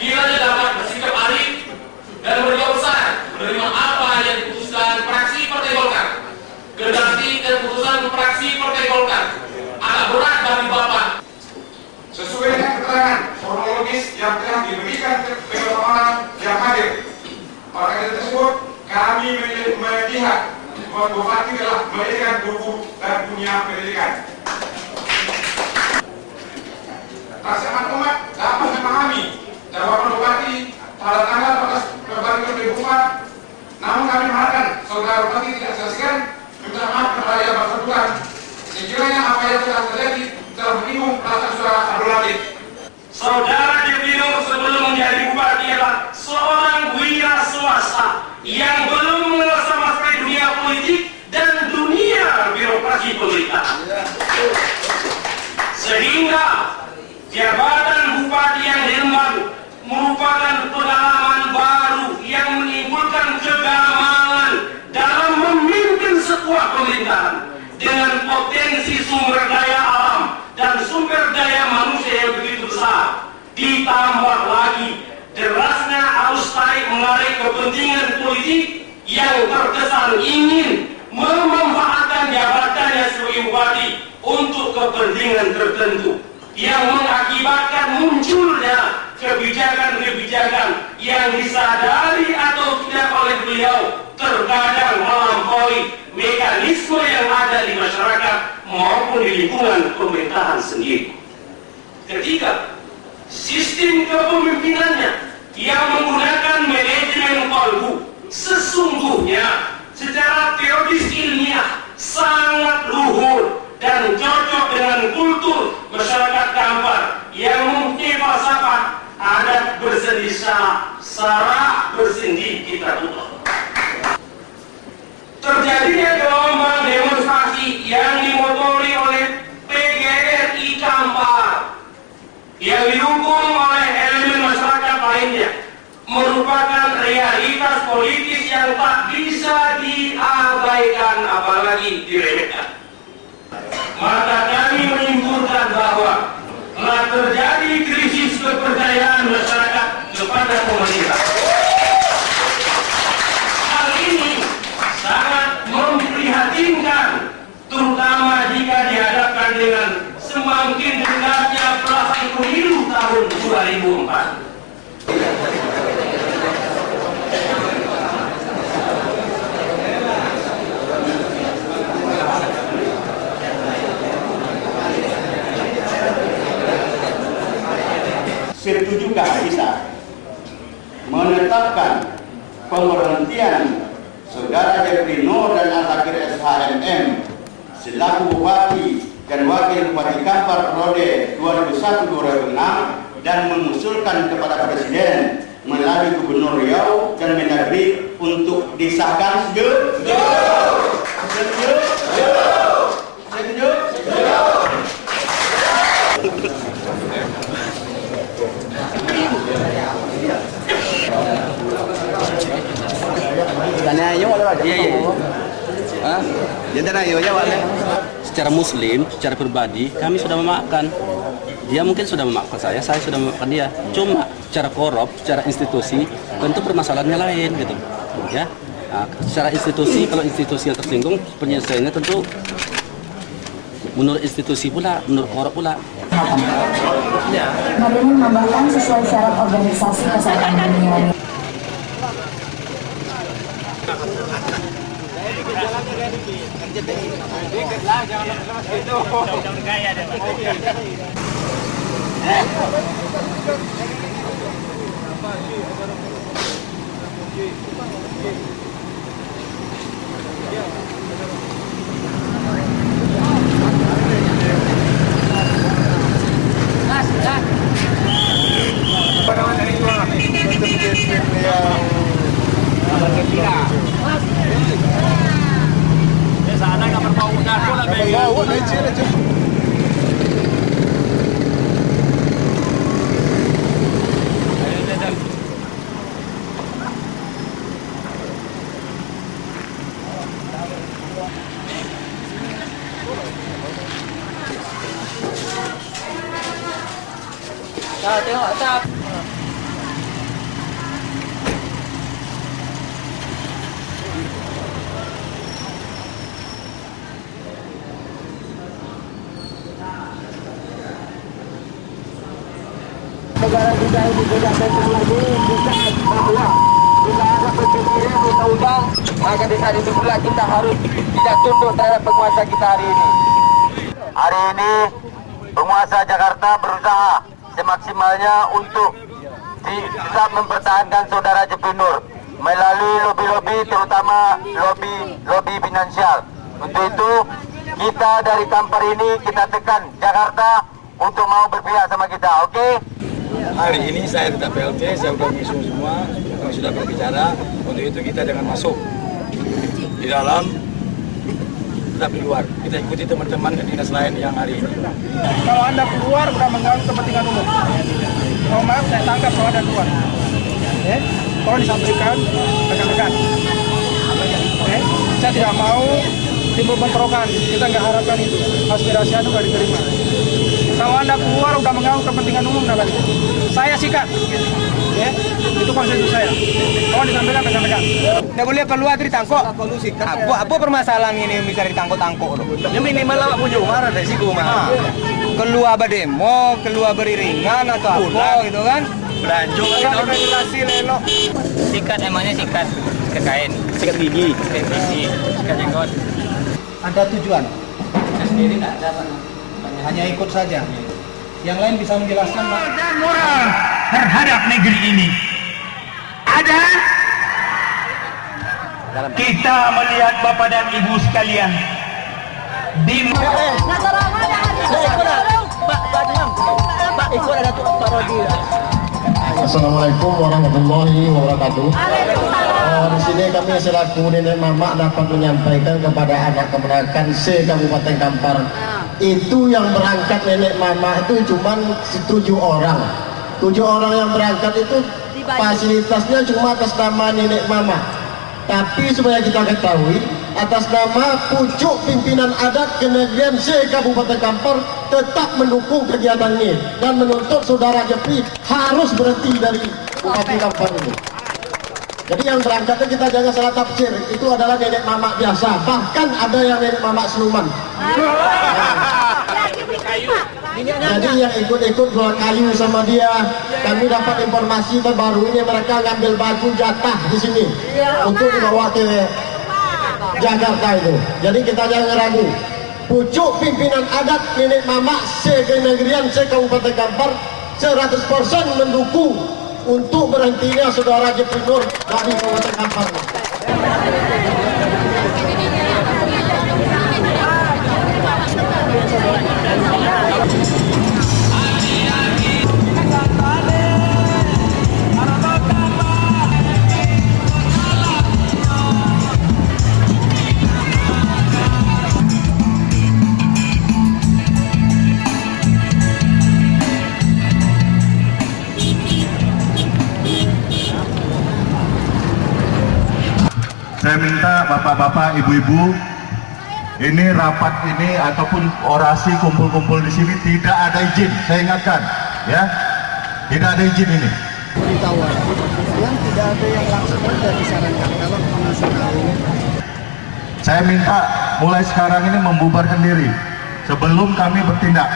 kiranya dapat bersikap arif dan berjauh besar menerima apa yang diputuskan fraksi Partai Golkar. Kendati keputusan fraksi Partai Golkar agak berat bagi Bapak. Sesuai dengan keterangan kronologis yang telah diberikan kepada orang yang hadir, pada kejadian tersebut kami melihat bahwa Bupati telah melahirkan guru dan punya pendidikan. Masyarakat umat dapat memahami jawaban Bupati pada tanggal 14 Februari 2004. Namun kami mengharapkan saudara Bupati tidak sia-siakan minta maaf kepada yang bersangkutan. Sekiranya apa yang telah terjadi telah menyinggung perasaan saudara Abdul Latif. Saudara Jeffrey Nur sebelum menjadi bupati adalah seorang wira swasta yang belum mengenal sama sekali dunia politik dan dunia birokrasi pemerintahan. Sehingga jabatan bupati yang diemban merupakan pengalaman baru yang menimbulkan kegagalan dalam memimpin sebuah pemerintahan dengan potensi sumber daya alam dan sumber daya manusia yang begitu besar. Ditambah lagi derasnya arus tarik menarik kepentingan politik yang terkesan ingin memanfaatkan jabatannya sebagai bupati untuk kepentingan tertentu, yang mengakibatkan munculnya kebijakan-kebijakan yang disadari atau tidak oleh beliau terkadang melampaui mekanisme yang ada di masyarakat maupun di lingkungan pemerintahan sendiri. Ketiga, sistem kepemimpinannya yang menggunakan manajemen kolbu sesungguhnya secara teoris ilmiah sangat luhur dan cocok dengan kultur masyarakat Kampar yang mempunyai falsafah adat bersendi sara bersendi kita tutup. Terjadinya gelombang demonstrasi yang dimotori oleh PGRI Kampar yang didukung oleh elemen masyarakat lainnya merupakan realitas politis yang tak bisa diabaikan apalagi diremehkan. Maka kami menyimpulkan bahwa telah terjadi krisis kepercayaan masyarakat kepada pemerintah. Hal ini sangat memprihatinkan, terutama jika dihadapkan dengan semakin dekatnya pelaksanaan pemilu tahun 2004. Setujukah kita menetapkan pemberhentian Saudara Jeffrey Nur dan Al-Zakir SHMM selaku Bupati dan Wakil Bupati Kampar periode 2001-2006 dan mengusulkan kepada Presiden melalui Gubernur Riau dan Mendagri untuk disahkan? Setuju? Setuju? Setuju? Secara muslim, secara pribadi, kami sudah memaafkan. Dia mungkin sudah memaafkan saya sudah memaafkan dia. Cuma secara korup, secara institusi, tentu permasalahannya lain gitu. Ya, secara institusi, kalau institusi yang tersinggung, penyelesaiannya tentu menurut institusi pula, menurut korup pula. Kami menambahkan sesuai syarat organisasi kesehatan dunia. Tengok tak. Negara kita ini tidak teknologi, kita bahwa bila ada perjanjian undang-undang, maka di saat itu pula kita harus tidak tunduk terhadap penguasa kita hari ini. Hari ini penguasa Jakarta berusaha semaksimalnya untuk tetap mempertahankan saudara Jeffrey Noor melalui lobi-lobi, terutama lobi finansial. Untuk itu kita dari Kampar ini kita tekan Jakarta untuk mau berpihak sama kita, oke? Hari ini saya tetap PLT, saya sudah mengusung semua, kami sudah berbicara. Untuk itu kita jangan masuk di dalam, tetap di luar. Kita ikuti teman-teman dan dinas lain yang hari ini. Kalau Anda keluar sudah mengganggu kepentingan umum. Kalau maaf saya tangkap kalau Anda keluar. Tolong disampaikan rekan-rekan. Saya tidak mau timbul bentrokan. Kita nggak harapkan itu. Aspirasi Anda nggak diterima. Kalau Anda keluar sudah mengganggu kepentingan umum, saya sikat. Itu konsep saya. Tolong disampaikan rekan-rekan. Tidak boleh keluar dari tangkok. Apa permasalahan ini bisa ditangkok-tangkok? Ya minimal lah punya umar resiko mah. Keluar berdemo, keluar beriringan atau apa gitu kan? Belanjung regulasi lelok. Sikat emangnya sikat kain. Sikat gigi. Sikat jenggot. Ada tujuan. Saya sendiri tidak ada. Hanya ikut saja. Yang lain bisa menjelaskan Pak. Dan moral terhadap negeri ini. Ada. Kita melihat Bapak dan Ibu sekalian di Assalamualaikum warahmatullahi wabarakatuh. Di sini kami selaku nenek mama dapat menyampaikan kepada anak keponakan se-Kabupaten Kampar. Itu yang berangkat nenek mama itu cuma 7 orang. 7 orang yang berangkat itu fasilitasnya cuma atas nama nenek mama. Tapi supaya kita ketahui, atas nama pucuk pimpinan adat kenegrian se-Kabupaten Kampar tetap mendukung kegiatan ini dan menuntut saudara Jeffrey harus berhenti dari Bupati Kampar ini. Jadi yang berangkatnya kita jangan salah tafsir, itu adalah nenek mama biasa, bahkan ada yang nenek mama siluman. Jadi yang ikut-ikut jual kayu sama dia, kami dapat informasi terbaru ini mereka ngambil baju jatah di sini untuk dibawa ke Jakarta itu. Jadi kita jangan ragu. Pucuk pimpinan adat nenek mama se-Kenegrian se-Kabupaten Kampar 100% mendukung untuk berhentinya saudara Jeffrey Noor dari Kabupaten Kampar. bapak-bapak, ibu-ibu, ini rapat ini ataupun orasi kumpul-kumpul di sini tidak ada izin. Saya ingatkan, ya, tidak ada izin ini. Pemberitahuan yang tidak ada yang langsung dari disarankan kalau pengasaran ini. Saya minta mulai sekarang ini membubarkan diri sebelum kami bertindak.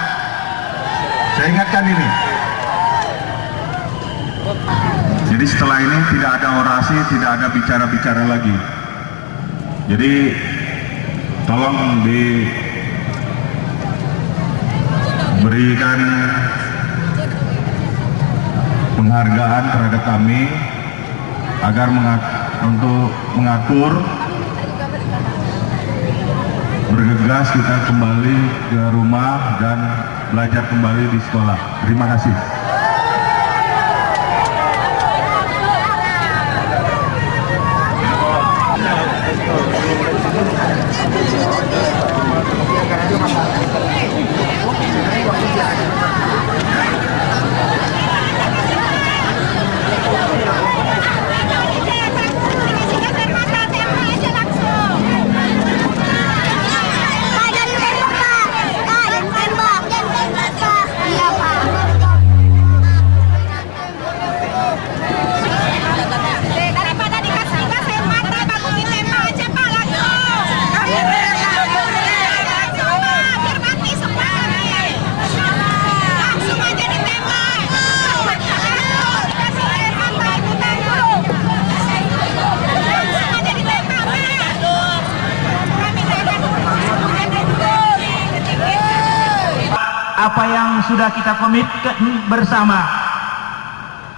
Saya ingatkan ini. Jadi setelah ini tidak ada orasi, tidak ada bicara-bicara lagi. Jadi tolong diberikan penghargaan terhadap kami agar untuk mengatur, bergegas kita kembali ke rumah dan belajar kembali di sekolah. Terima kasih. Apa yang sudah kita komitmen bersama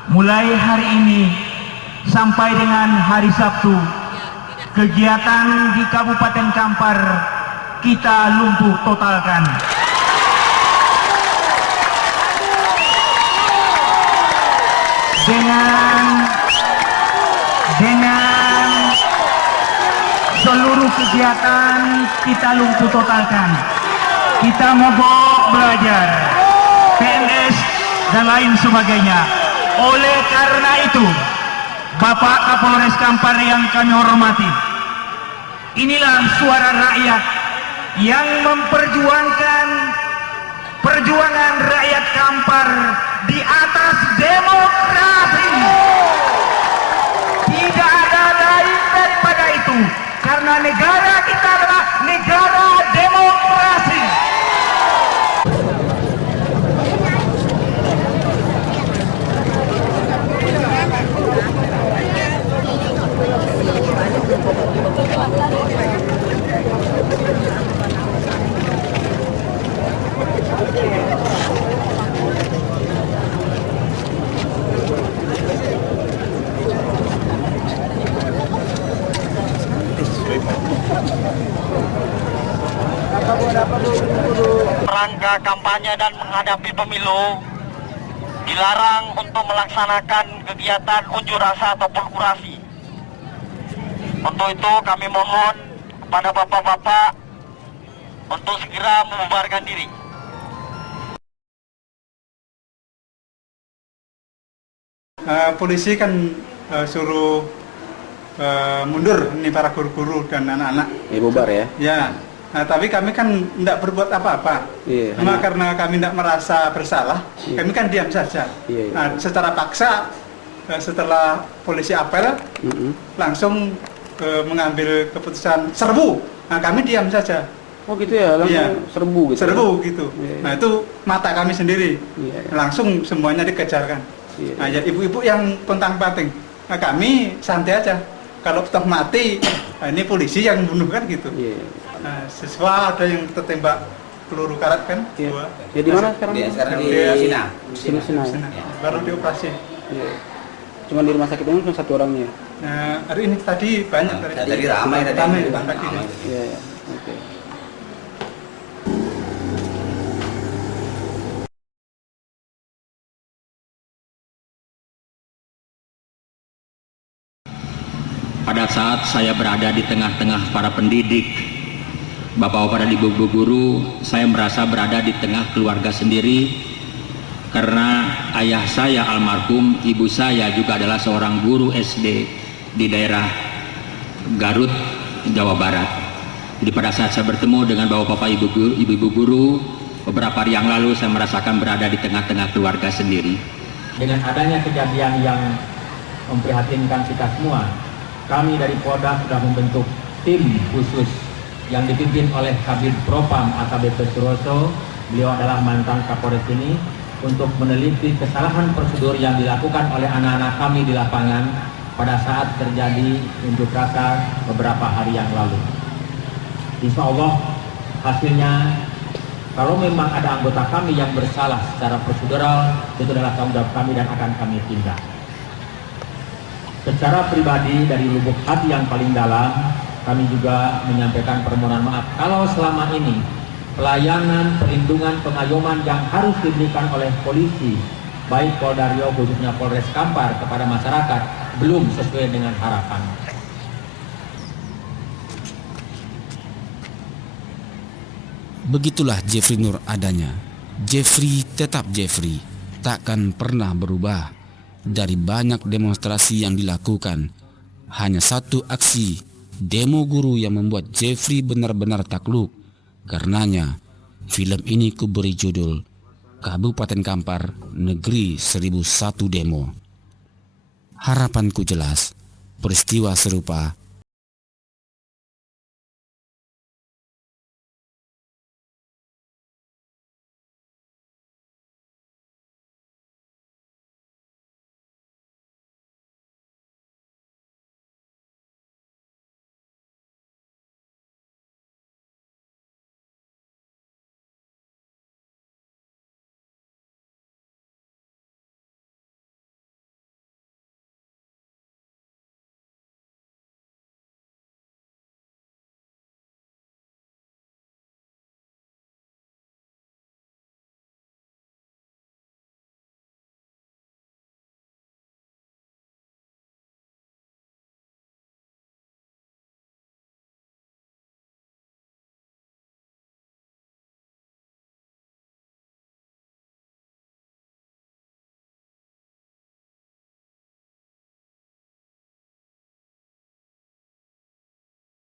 mulai hari ini sampai dengan hari Sabtu, kegiatan di Kabupaten Kampar kita lumpuh totalkan. Dengan seluruh kegiatan kita lumpuh totalkan. Kita mogok belajar, PNS dan lain sebagainya. Oleh karena itu, Bapak Kapolres Kampar yang kami hormati, inilah suara rakyat yang memperjuangkan perjuangan rakyat Kampar di atas demokrasi. Tidak ada lain daripada itu, karena negara kita adalah negara demokrasi. Rangka kampanye dan menghadapi pemilu, dilarang untuk melaksanakan kegiatan unjuk rasa ataupun kurasi. Untuk itu kami mohon kepada bapak-bapak untuk segera membubarkan diri. Polisi kan suruh mundur ini para guru-guru dan anak-anak. Bubar ya? Ya. Nah, tapi kami kan tidak berbuat apa-apa. Iya, Cuma karena kami tidak merasa bersalah, kami kan diam saja. Iya. Nah, secara paksa setelah polisi apel, langsung mengambil keputusan serbu. Nah, kami diam saja. Oh gitu ya, langsung serbu gitu. Serbu gitu. Iya. Nah, itu mata kami sendiri. Iya. Langsung semuanya dikejarkan. Iya. Nah, ya ibu-ibu yang pontang-panting. Nah, kami santai aja. Kalau toh mati, nah ini polisi yang bunuh kan gitu. Iya. Nah, siswa ada yang tertembak peluru karet kan? Iya. Dua. Ya di mana sekarang? Sekarang di Sina. Sina. Baru dioperasi. Iya. Cuma di rumah sakit umum cuma satu orangnya. Nah, hari ini tadi banyak Tadi ramai tadi. Ramai Ramai. pagi ini. Iya, iya. Oke. Pada saat saya berada di tengah-tengah para pendidik, bapak-bapak dan ibu-ibu guru, saya merasa berada di tengah keluarga sendiri karena ayah saya almarhum, ibu saya juga adalah seorang guru SD di daerah Garut, Jawa Barat. Jadi pada saat saya bertemu dengan bapak-bapak ibu-ibu guru beberapa hari yang lalu, saya merasakan berada di tengah-tengah keluarga sendiri. Dengan adanya kejadian yang memprihatinkan kita semua, kami dari Polda sudah membentuk tim khusus yang dipimpin oleh Kabid Propam AKBP Suroso. Beliau adalah mantan Kapolres ini, untuk meneliti kesalahan prosedur yang dilakukan oleh anak-anak kami di lapangan pada saat terjadi unjuk rasa beberapa hari yang lalu. Insya Allah hasilnya, kalau memang ada anggota kami yang bersalah secara prosedural, itu adalah tanggung jawab kami dan akan kami tindak. Secara pribadi dari lubuk hati yang paling dalam, kami juga menyampaikan permohonan maaf kalau selama ini pelayanan, perlindungan, pengayoman yang harus diberikan oleh polisi, baik Polda Riau khususnya Polres Kampar kepada masyarakat, belum sesuai dengan harapan. Begitulah Jeffrey Nur adanya. Jeffrey tetap Jeffrey, takkan pernah berubah. Dari banyak demonstrasi yang dilakukan, hanya satu aksi demo guru yang membuat Jeffrey benar-benar takluk. Karenanya, film ini kuberi judul Kabupaten Kampar, Negeri 1001 Demo. Harapanku jelas, peristiwa serupa